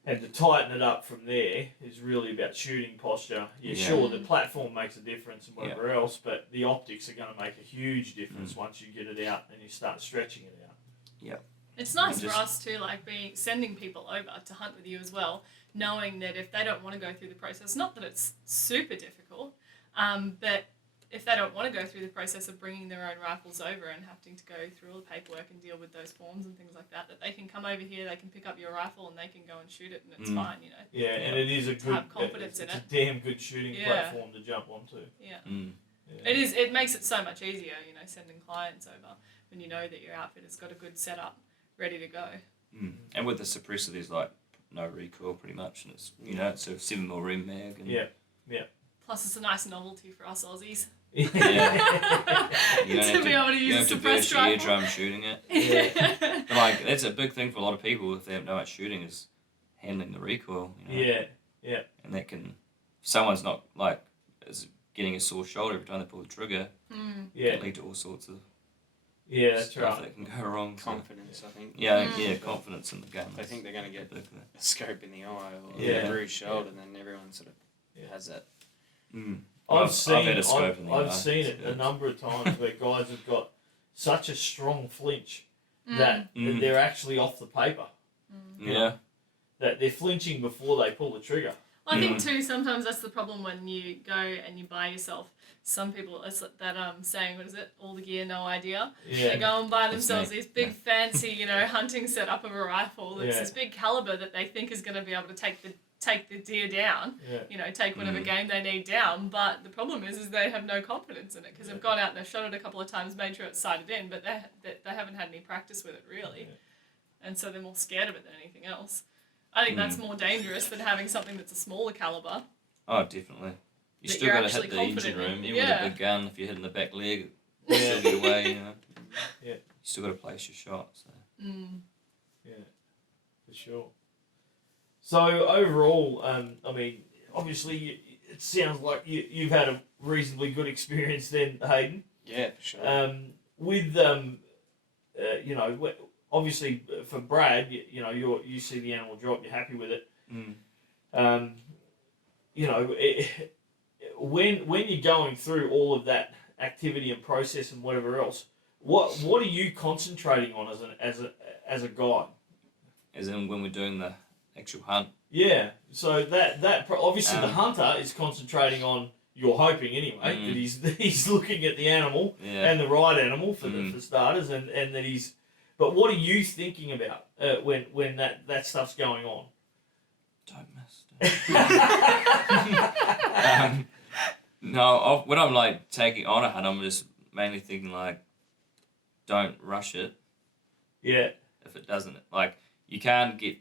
And to tighten it up from there is really about shooting posture. Sure, the platform makes a difference and whatever else, but the optics are going to make a huge difference once you get it out and you start stretching it out. Yeah. It's nice for us too, like sending people over to hunt with you as well, knowing that if they don't want to go through the process, not that it's super difficult, but if they don't want to go through the process of bringing their own rifles over and having to go through all the paperwork and deal with those forms and things like that, that they can come over here, they can pick up your rifle and they can go and shoot it and it's fine, you know. Yeah, and it is a good, have confidence in it. It's a damn good shooting platform to jump onto. Yeah. It is. It makes it so much easier, you know, sending clients over when you know that your outfit has got a good setup ready to go. And with the suppressor, there's like no recoil pretty much, and it's, you know, it's a 7mm rim mag. And Plus, it's a nice novelty for us Aussies. You don't to be able to use a suppressed rifle. Eardrum shooting it. But like, that's a big thing for a lot of people if they have no much shooting, is handling the recoil. You know? Yeah. And that can, if someone's not like is getting a sore shoulder every time they pull the trigger, can lead to all sorts of that's stuff right. that can go wrong. Confidence, I think. Confidence in the gun. They think they're going to get a scope in the eye or a bruised shoulder, and then everyone sort of has that. I've seen had a scope in the eye. I've seen it a number of times where guys have got such a strong flinch that they're actually off the paper. That they're flinching before they pull the trigger. Well, I think too, sometimes that's the problem when you go and you buy yourself. Some people, it's that saying, what is it? All the gear, no idea. Yeah. They go and buy themselves these big fancy, you know, hunting setup of a rifle. It's this big caliber that they think is going to be able to take the deer down. You know, take whatever game they need down. But the problem is they have no confidence in it because they've gone out and they've shot it a couple of times, made sure it's sighted in, but they haven't had any practice with it really, and so they're more scared of it than anything else. I think that's more dangerous than having something that's a smaller caliber. Oh, definitely. You still got to hit the engine room, even with a big gun. If you're hitting the back leg, it'll still get away, you know. You still got to place your shot. So. Yeah, for sure. So overall, I mean, obviously, it sounds like you've had a reasonably good experience then, Hayden. Yeah, for sure. With you know, obviously for Brad, you know, you see the animal drop, you're happy with it. You know, when you're going through all of that activity and process and whatever else, what are you concentrating on as a guide? As in when we're doing the actual hunt. Yeah. So that obviously the hunter is concentrating on. You're hoping anyway that he's looking at the animal and the right animal for starters, and that he's. But what are you thinking about when that stuff's going on? Don't miss. No, when I'm like taking on a hunt, I'm just mainly thinking like, don't rush it. Yeah. If it doesn't, like, you can't get,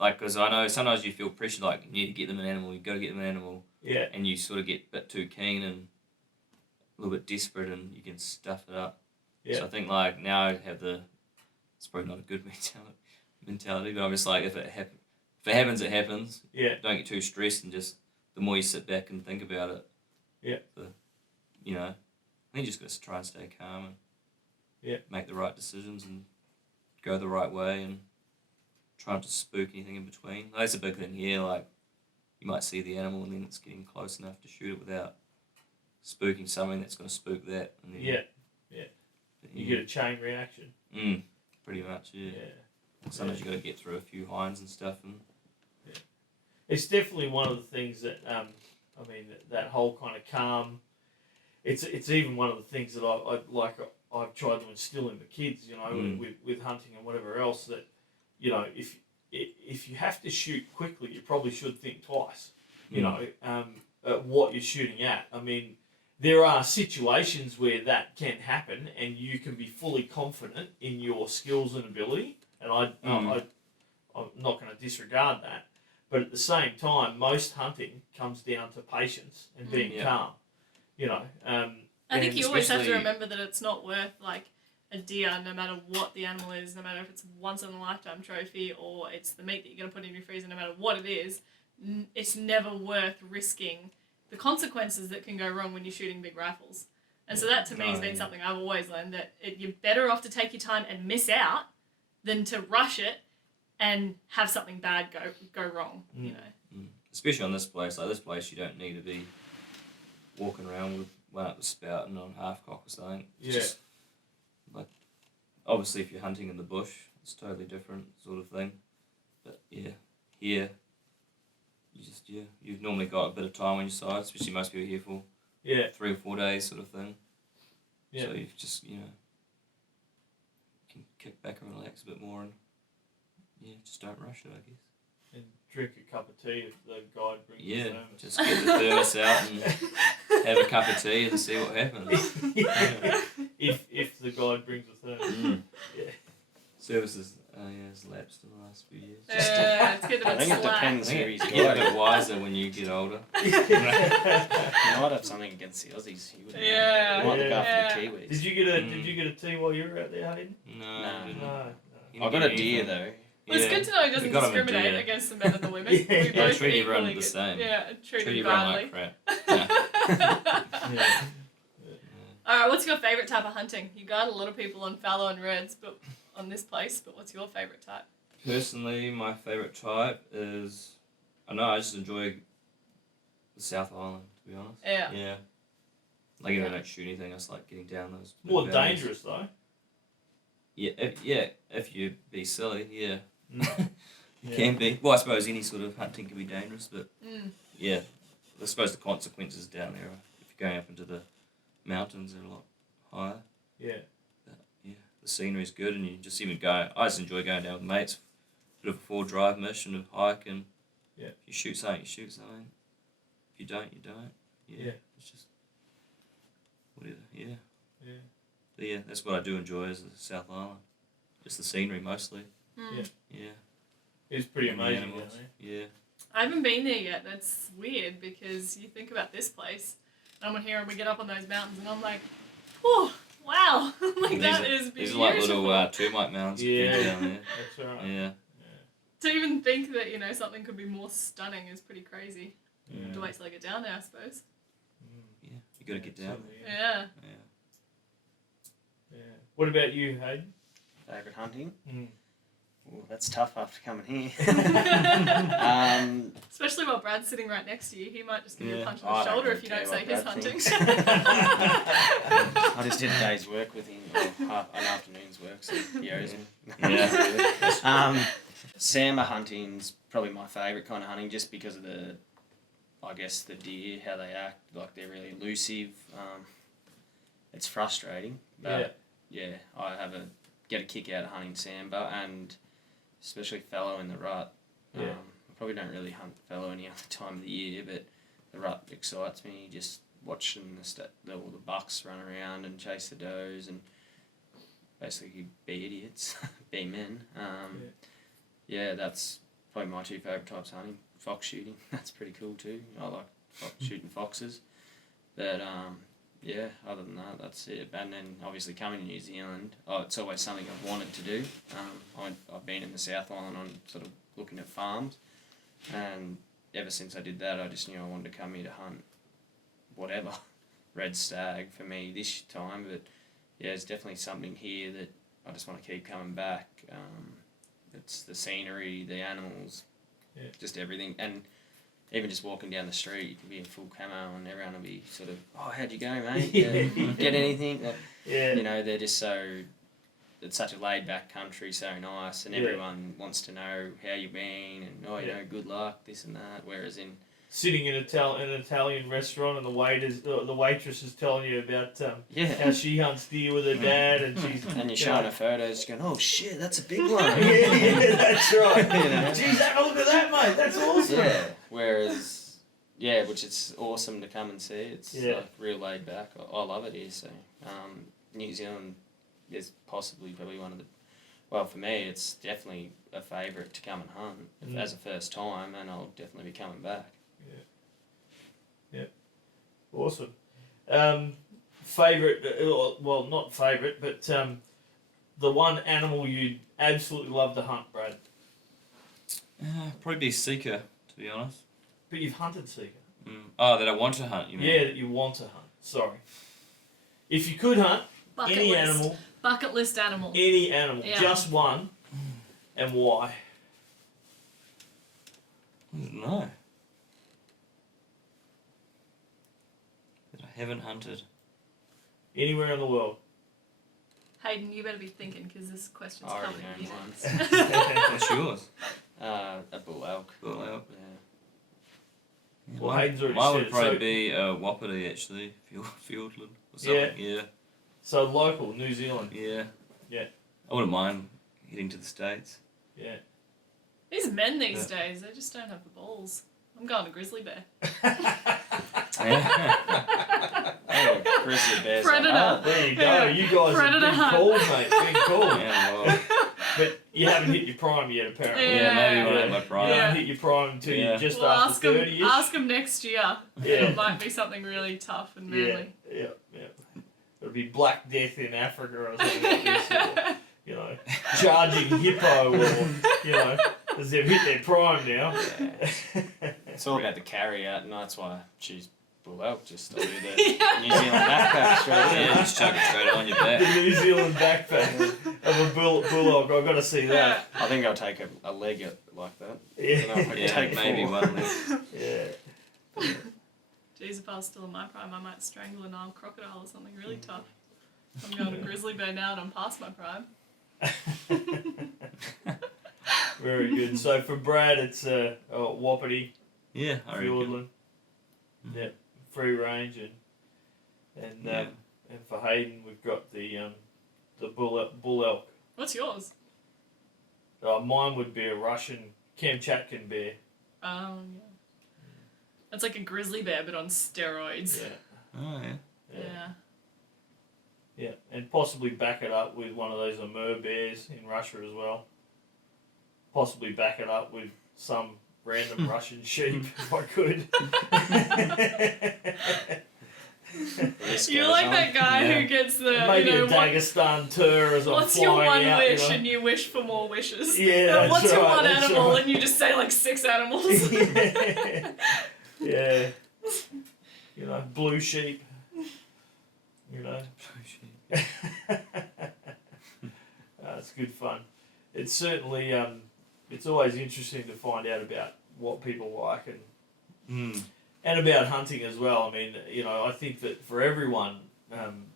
like, because I know sometimes you feel pressure, like, you need to get them an animal, you got to get them an animal. Yeah. And you sort of get a bit too keen and a little bit desperate, and you can stuff it up. Yeah. So I think like now I have it's probably not a good mentality, but I'm just like, if it happens, it happens. Yeah. Don't get too stressed, and just the more you sit back and think about it. Yeah. You know, I think you just got to try and stay calm and make the right decisions and go the right way and try not to spook anything in between. That's a big thing here. Like, you might see the animal and then it's getting close enough to shoot it without spooking something that's going to spook that. And then, you get a chain reaction. Pretty much, yeah. Sometimes you got to get through a few hinds and stuff. And it's definitely one of the things that, I mean, that whole kind of calm, it's even one of the things that I've tried to instill in the kids, you know, with hunting and whatever else, that, you know, if you have to shoot quickly, you probably should think twice, you know, at what you're shooting at. I mean, there are situations where that can happen and you can be fully confident in your skills and ability. And I'm not going to disregard that. But at the same time, most hunting comes down to patience and being calm. You know. I think you always have to remember that it's not worth like a deer, no matter what the animal is, no matter if it's once in a lifetime trophy or it's the meat that you're going to put in your freezer, no matter what it is, it's never worth risking the consequences that can go wrong when you're shooting big rifles. And so that to me has been something I've always learned, that you're better off to take your time and miss out than to rush it and have something bad go wrong, you know. Especially on this place. Like this place, you don't need to be walking around with one up the spout and on half cock or something. It's just, like, obviously if you're hunting in the bush, it's totally different sort of thing. But yeah, here, you've normally got a bit of time on your side, especially most people are here for 3 or 4 days sort of thing. So you've just, you know, can kick back and relax a bit more and just don't rush it, I guess. And drink a cup of tea if the guide brings the thermos. Just get the thermos out and have a cup of tea and see what happens. If the guide brings a thermos. Services has lapsed in the last few years. It's getting a I bit think it slack. depends who he's You get a got. bit wiser when you get older. You might have something against the Aussies. You wouldn't know. You might look after the Kiwis. Did you get a tea while you were out there, Hayden? No. I got a deer though. Well, it's good to know he doesn't discriminate against the men and the women. We both treat everyone equally the get- same. Yeah, treat Treat him everyone badly. like crap. Alright, what's your favourite type of hunting? You got a lot of people on fallow and reds but on this place, but what's your favourite type? Personally, my favourite type is... I just enjoy the South Island, to be honest. Yeah. Like, if I don't shoot anything, I just like getting down those... More valleys. dangerous though. If you be silly, It can be. Well, I suppose any sort of hunting can be dangerous, but I suppose the consequences down there, if you're going up into the mountains, are a lot higher. But, the scenery's good, and you just even go. I just enjoy going down with mates, bit of a 4-drive mission of hike, and if you shoot something, you shoot something. If you don't, you don't. It's just whatever. But that's what I do enjoy is the South Island. Just the scenery mostly. It's pretty amazing down animals. there. I haven't been there yet. That's weird because you think about this place, and I'm here and we get up on those mountains and I'm like, whew, wow, like that is beautiful. These are like little termite mounds down there. That's right. Yeah. To even think that, you know, something could be more stunning is pretty crazy. To wait till I get down there, I suppose. Yeah, you got to get down there. Yeah. What about you, Hayden? Favourite hunting? Mm. Ooh, that's tough after coming here. Especially while Brad's sitting right next to you. He might just give you a punch I on the don't shoulder really if you don't care say what he's Brad hunting. I just did a day's work with him, or an afternoon's work, so he owes me. Samba hunting's probably my favourite kind of hunting, just because of the deer, how they act, like they're really elusive. It's frustrating, but I get a kick out of hunting Samba, and especially fallow in the rut. I probably don't really hunt fallow any other time of the year, but the rut excites me. Just watching all the bucks run around and chase the does and basically be idiots, be men. That's probably my 2 favourite types of hunting. Fox shooting, that's pretty cool too. I like shooting foxes. But other than that, that's it. And then obviously coming to New Zealand, it's always something I've wanted to do. I've been in the South Island on sort of looking at farms, and ever since I did that, I just knew I wanted to come here to hunt whatever. Red stag for me this time, but it's definitely something here that I just want to keep coming back. It's the scenery, the animals, just everything, and even just walking down the street, you can be in full camo and everyone will be sort of, oh, how'd you go, mate? Get anything? You know, they're just it's such a laid-back country, so nice, and everyone wants to know how you've been, and, good luck, this and that, whereas in... Sitting in an Italian restaurant and the waitress is telling you about how she hunts deer with her dad, and she's... And you're showing her photos, going, oh shit, that's a big one. That's right. Jeez, have a look at that, mate, that's awesome. Whereas, which it's awesome to come and see. It's like real laid back. I love it here. So New Zealand is probably one of the Well, for me, it's definitely a favourite to come and hunt as a first time, and I'll definitely be coming back. Yeah. Awesome. Favourite, well, not favourite, but the one animal you'd absolutely love to hunt, Brad. Probably be sika, to be honest. But you've hunted sika. Oh, that I want to hunt, you mean? Yeah, that you want to hunt. Sorry. If you could hunt Bucket any list. animal, Bucket list animal. any animal, Yeah. just one, and why? I don't know. That I haven't hunted. Anywhere in the world. Hayden, you better be thinking because this question's I coming already to know you. mine. What's yours? A bull elk. Bull elk. Yeah. Yeah, Well, mine, Hayden's already mine said would it, probably so- be a wapiti, actually. Fiordland or something. Yeah. So local, New Zealand. Yeah. Yeah. I wouldn't mind heading to the States. Yeah. These men these days, they just don't have the balls. I'm going to grizzly bear. Oh, grizzly bears. Predator. Oh, There you go. Yeah. You guys Predator are big hunt. calls, mate. Big calls. Yeah, well, But you haven't hit your prime yet, apparently. Yeah. maybe when I'm my You prime. Yeah. haven't hit your prime until Yeah. you're just Well, after 30-ish. ask them next year. Yeah. It might be something really tough and Yeah, manly. yeah. It'll be Black Death in Africa or something like this. Or, you know, charging hippo or, you know, as they've hit their prime now. It's all about the carry out, and that's why I choose bull elk. Just to do the Yeah. New Zealand backpack straight Yeah, in. just chuck it straight on your The back. New Zealand backpack of a bulldog. I've got to see that. I think I'll take a leg like that. Yeah. You know, if I can Yeah, take maybe four. one leg. Yeah. Jeez, if I was still in my prime, I might strangle a Nile crocodile or something really tough. I'm going to grizzly bear now and I'm past my prime. Very good. So for Brad, it's a wapiti, Yeah, I reckon. Fiordland. Yep, free range, and Yeah. and for Hayden, we've got the bull elk. What's yours? Mine would be a Russian Kamchatkan bear. Yeah. It's like a grizzly bear but on steroids. Yeah, Oh, yeah. Yeah. yeah, and possibly back it up with one of those Amur bears in Russia as well. Possibly back it up with some random Russian sheep if I could. List You're goes like on. that guy Yeah. who gets the, Maybe you know, a Dagestan tour as I'm what's your flying one out. wish You know? and you wish for more wishes. Yeah, And that's what's your right, one that's animal right. and you just say like 6 animals. Yeah. You know, blue sheep. You know. It's good fun. It's certainly it's always interesting to find out about what people like and about hunting as well. I mean, you know, I think that for everyone,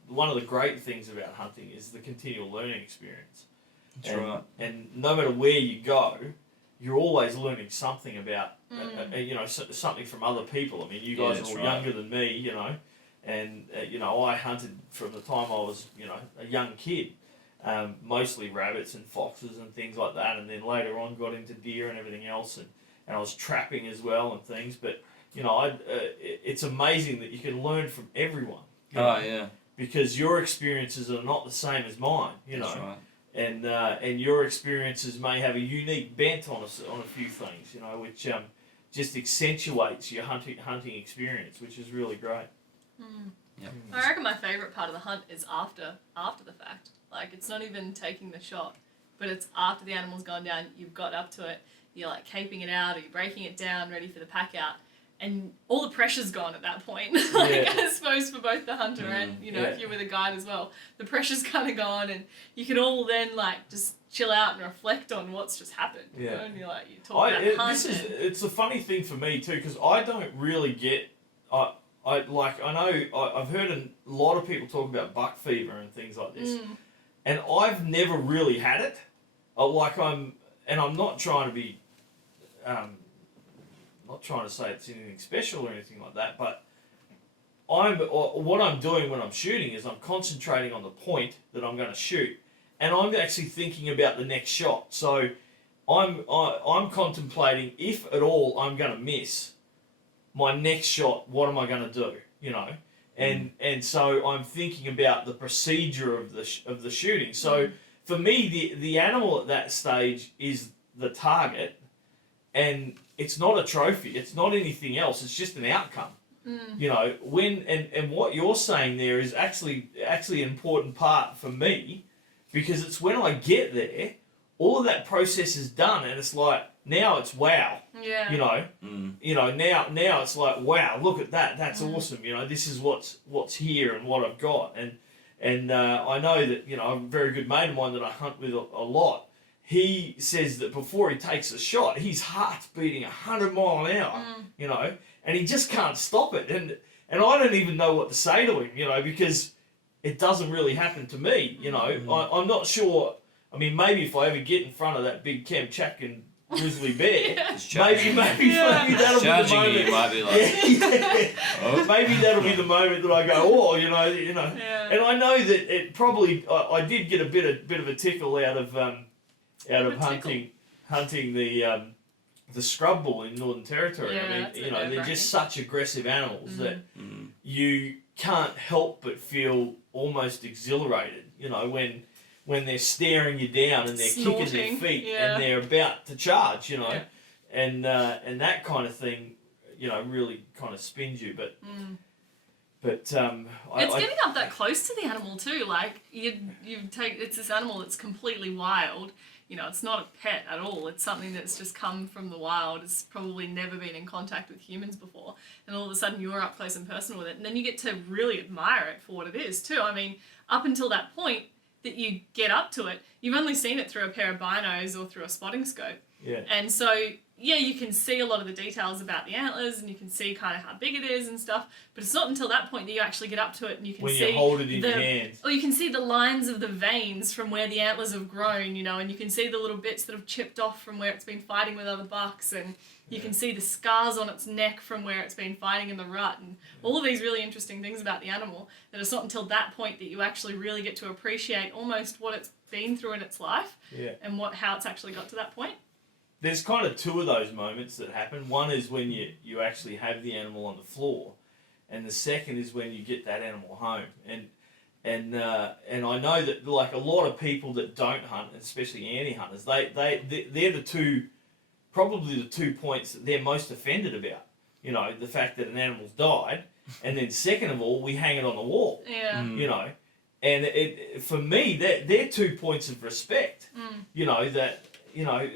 one of the great things about hunting is the continual learning experience. That's right. And no matter where you go, you're always learning something about, you know, something from other people. I mean, you guys Yeah, are all that's right. younger than me, you know, and, you know, I hunted from the time I was, you know, a young kid, mostly rabbits and foxes and things like that, and then later on got into deer and everything else, and I was trapping as well and things, but, you know, it's amazing that you can learn from everyone. You know, Oh, yeah. because your experiences are not the same as mine, you That's know. right. And your experiences may have a unique bent on a few things, you know, which just accentuates your hunting experience, which is really great. Yep. I reckon my favourite part of the hunt is after the fact. Like, it's not even taking the shot, but it's after the animal's gone down, you've got up to it, you're like caping it out or you're breaking it down, ready for the pack out, and all the pressure's gone at that point. Like, Yeah. I suppose for both the hunter and, you know, if you're with a guide as well, the pressure's kind of gone and you can all then, like, just chill out and reflect on what's just happened. You know? And you're like, you talk about hunt and... It's a funny thing for me too, because I don't really get, I've heard a lot of people talk about buck fever and things like this, and I've never really had it. I'm not trying to be, not trying to say it's anything special or anything like that, but what I'm doing when I'm shooting is I'm concentrating on the point that I'm going to shoot, and I'm actually thinking about the next shot. So I'm contemplating, if at all I'm going to miss my next shot, what am I going to do? You know, and so I'm thinking about the procedure of the shooting. So for me, the animal at that stage is the target, and it's not a trophy. It's not anything else. It's just an outcome. You know, and what you're saying there is actually an important part for me, because it's when I get there, all of that process is done, and it's like, now it's wow. Yeah. You know, you know, now it's like, wow, look at that. That's awesome. You know, this is what's here and what I've got. And I know that, you know, a very good mate of mine that I hunt with a lot, he says that before he takes a shot, his heart's beating 100 mile an hour, you know, and he just can't stop it. And I don't even know what to say to him, you know, because it doesn't really happen to me, you know. I'm not sure. I mean, maybe if I ever get in front of that big Kamchatkan grizzly bear, maybe that'll be the moment. You might be like, oh. Maybe that'll be the moment that I go, oh, you know. Yeah. And I know that it probably, I did get a bit of a tickle out of hunting the scrub bull in Northern Territory. Yeah, I mean, you know, they're just such aggressive animals that you can't help but feel almost exhilarated. You know, when they're staring you down and they're Snorting, kicking their feet and they're about to charge, you know, and that kind of thing, you know, really kind of spins you. But it's getting up that close to the animal too. Like it's this animal that's completely wild. You know, it's not a pet at all. It's something that's just come from the wild. It's probably never been in contact with humans before. And all of a sudden you're up close and personal with it. And then you get to really admire it for what it is too. I mean, up until that point that you get up to it, you've only seen it through a pair of binos or through a spotting scope. Yeah. And so, yeah, you can see a lot of the details about the antlers and you can see kind of how big it is and stuff, but it's not until that point that you actually get up to it and you can see... When you hold it in your hands. Or you can see the lines of the veins from where the antlers have grown, you know, and you can see the little bits that have chipped off from where it's been fighting with other bucks, and you can see the scars on its neck from where it's been fighting in the rut, and all of these really interesting things about the animal, that it's not until that point that you actually really get to appreciate almost what it's been through in its life and how it's actually got to that point. There's kind of two of those moments that happen. One is when you actually have the animal on the floor, and the second is when you get that animal home. And I know that, like, a lot of people that don't hunt, especially anti-hunters, they're probably the two points that they're most offended about. You know, the fact that an animal's died, and then second of all, we hang it on the wall. Yeah. You know, and for me, they're 2 points of respect. You know, that, you know,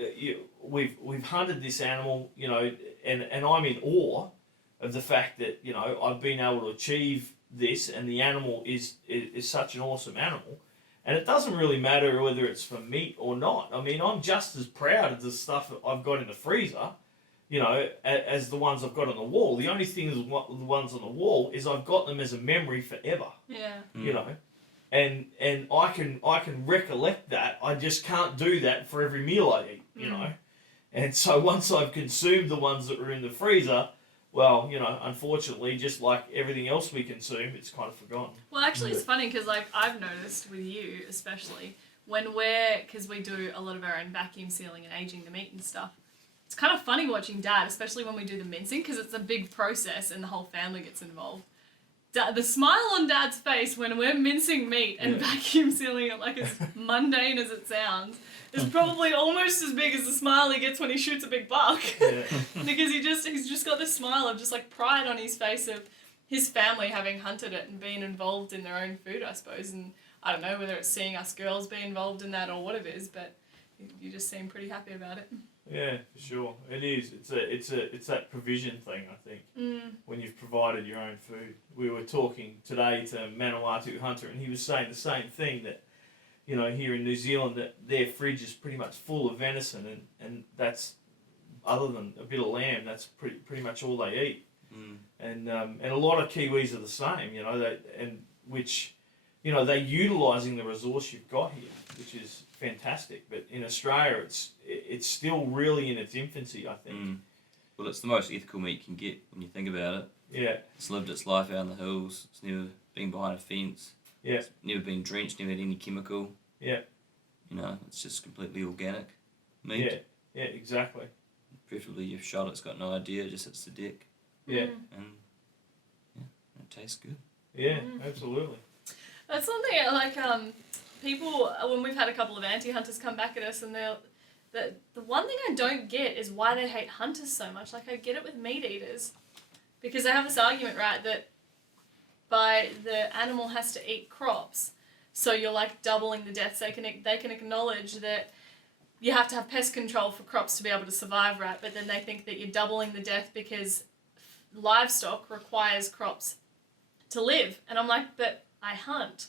we've hunted this animal, you know, and I'm in awe of the fact that, you know, I've been able to achieve this, and the animal is such an awesome animal. And it doesn't really matter whether it's for meat or not. I mean, I'm just as proud of the stuff that I've got in the freezer, you know, as the ones I've got on the wall. The only thing is, the ones on the wall is I've got them as a memory forever. Yeah. You know, and I can recollect that. I just can't do that for every meal I eat. You know, and so once I've consumed the ones that were in the freezer, well, you know, unfortunately, just like everything else we consume, it's kind of forgotten. Well, actually, it's funny because, like, I've noticed with you, especially, because we do a lot of our own vacuum sealing and aging the meat and stuff, it's kind of funny watching Dad, especially when we do the mincing, because it's a big process and the whole family gets involved. The smile on Dad's face when we're mincing meat and vacuum sealing it, like, as mundane as it sounds, is probably almost as big as the smile he gets when he shoots a big buck. Yeah. Because he's just got this smile of just, like, pride on his face of his family having hunted it and being involved in their own food, I suppose. And I don't know whether it's seeing us girls be involved in that or what it is, but you just seem pretty happy about it. Yeah, for sure. It is. It's that provision thing, I think. When you've provided your own food. We were talking today to Manawatu Hunter, and he was saying the same thing, that, you know, here in New Zealand, that their fridge is pretty much full of venison, and that's, other than a bit of lamb, that's pretty much all they eat. And a lot of Kiwis are the same, you know, they're utilising the resource you've got here, which is fantastic. But in Australia, it's still really in its infancy, I think. Well, it's the most ethical meat you can get when you think about it. Yeah. It's lived its life out in the hills. It's never been behind a fence. Yeah. It's never been drenched, never had any chemical. Yeah. You know, it's just completely organic meat. Yeah. Yeah, exactly. Preferably you've shot it's got no idea, just hits the deck. Yeah. And it tastes good. Yeah, absolutely. That's something, like, people, when we've had a couple of anti-hunters come back at us, and the one thing I don't get is why they hate hunters so much. Like, I get it with meat eaters, because they have this argument, right, that the animal has to eat crops, so you're like doubling the deaths. They can acknowledge that you have to have pest control for crops to be able to survive, right? But then they think that you're doubling the death because livestock requires crops to live. And I'm like, but I hunt.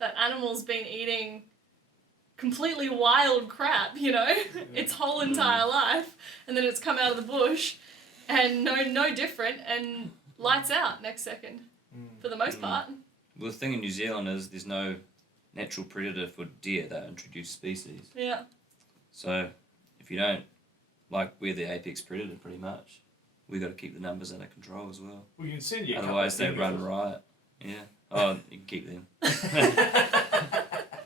That animal's been eating completely wild crap, you know, its whole entire life, and then it's come out of the bush and no different, and lights out next second for the most part. Well, the thing in New Zealand is there's no natural predator for deer. They're introduced species. Yeah. So if you don't, like, we're the apex predator pretty much. We got to keep the numbers under control as well. We can send you. Otherwise, they run riot. Yeah. Oh, you can keep them.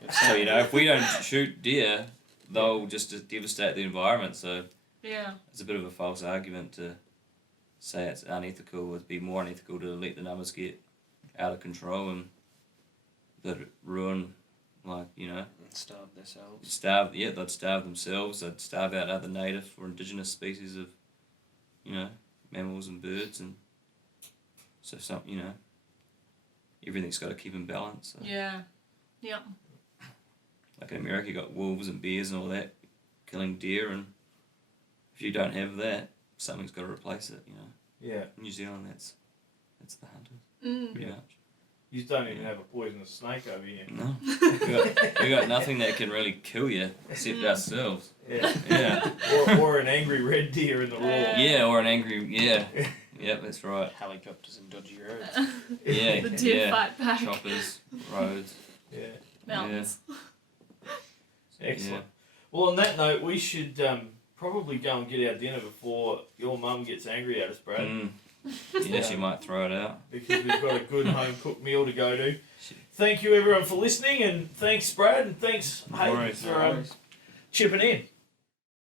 So, you know, if we don't shoot deer, they'll just devastate the environment. So yeah, it's a bit of a false argument to say it's unethical. It'd be more unethical to let the numbers get out of control and that ruin, like, you know, starve themselves. They'd starve themselves. They'd starve out other native or indigenous species of, you know, mammals and birds, and so some, you know, everything's got to keep in balance. So. Yeah. Yeah. Like in America, you got wolves and bears and all that killing deer, and if you don't have that, something's got to replace it. You know. Yeah. In New Zealand, that's the hunters. Pretty much. You don't even have a poisonous snake over here. No. we got nothing that can really kill you except ourselves. Yeah. Yeah. or an angry red deer in the raw. Yeah, or an angry, Yep, that's right. Helicopters and dodgy roads. Yeah. The deer fight back. Choppers, roads. Yeah. Mountains. Excellent. Yeah. Well, on that note, we should probably go and get our dinner before your mum gets angry at us, Brad. Yeah, she might throw it out. Because we've got a good home cooked meal to go to. Thank you everyone for listening, and thanks Brad, and thanks Hayden for chipping in.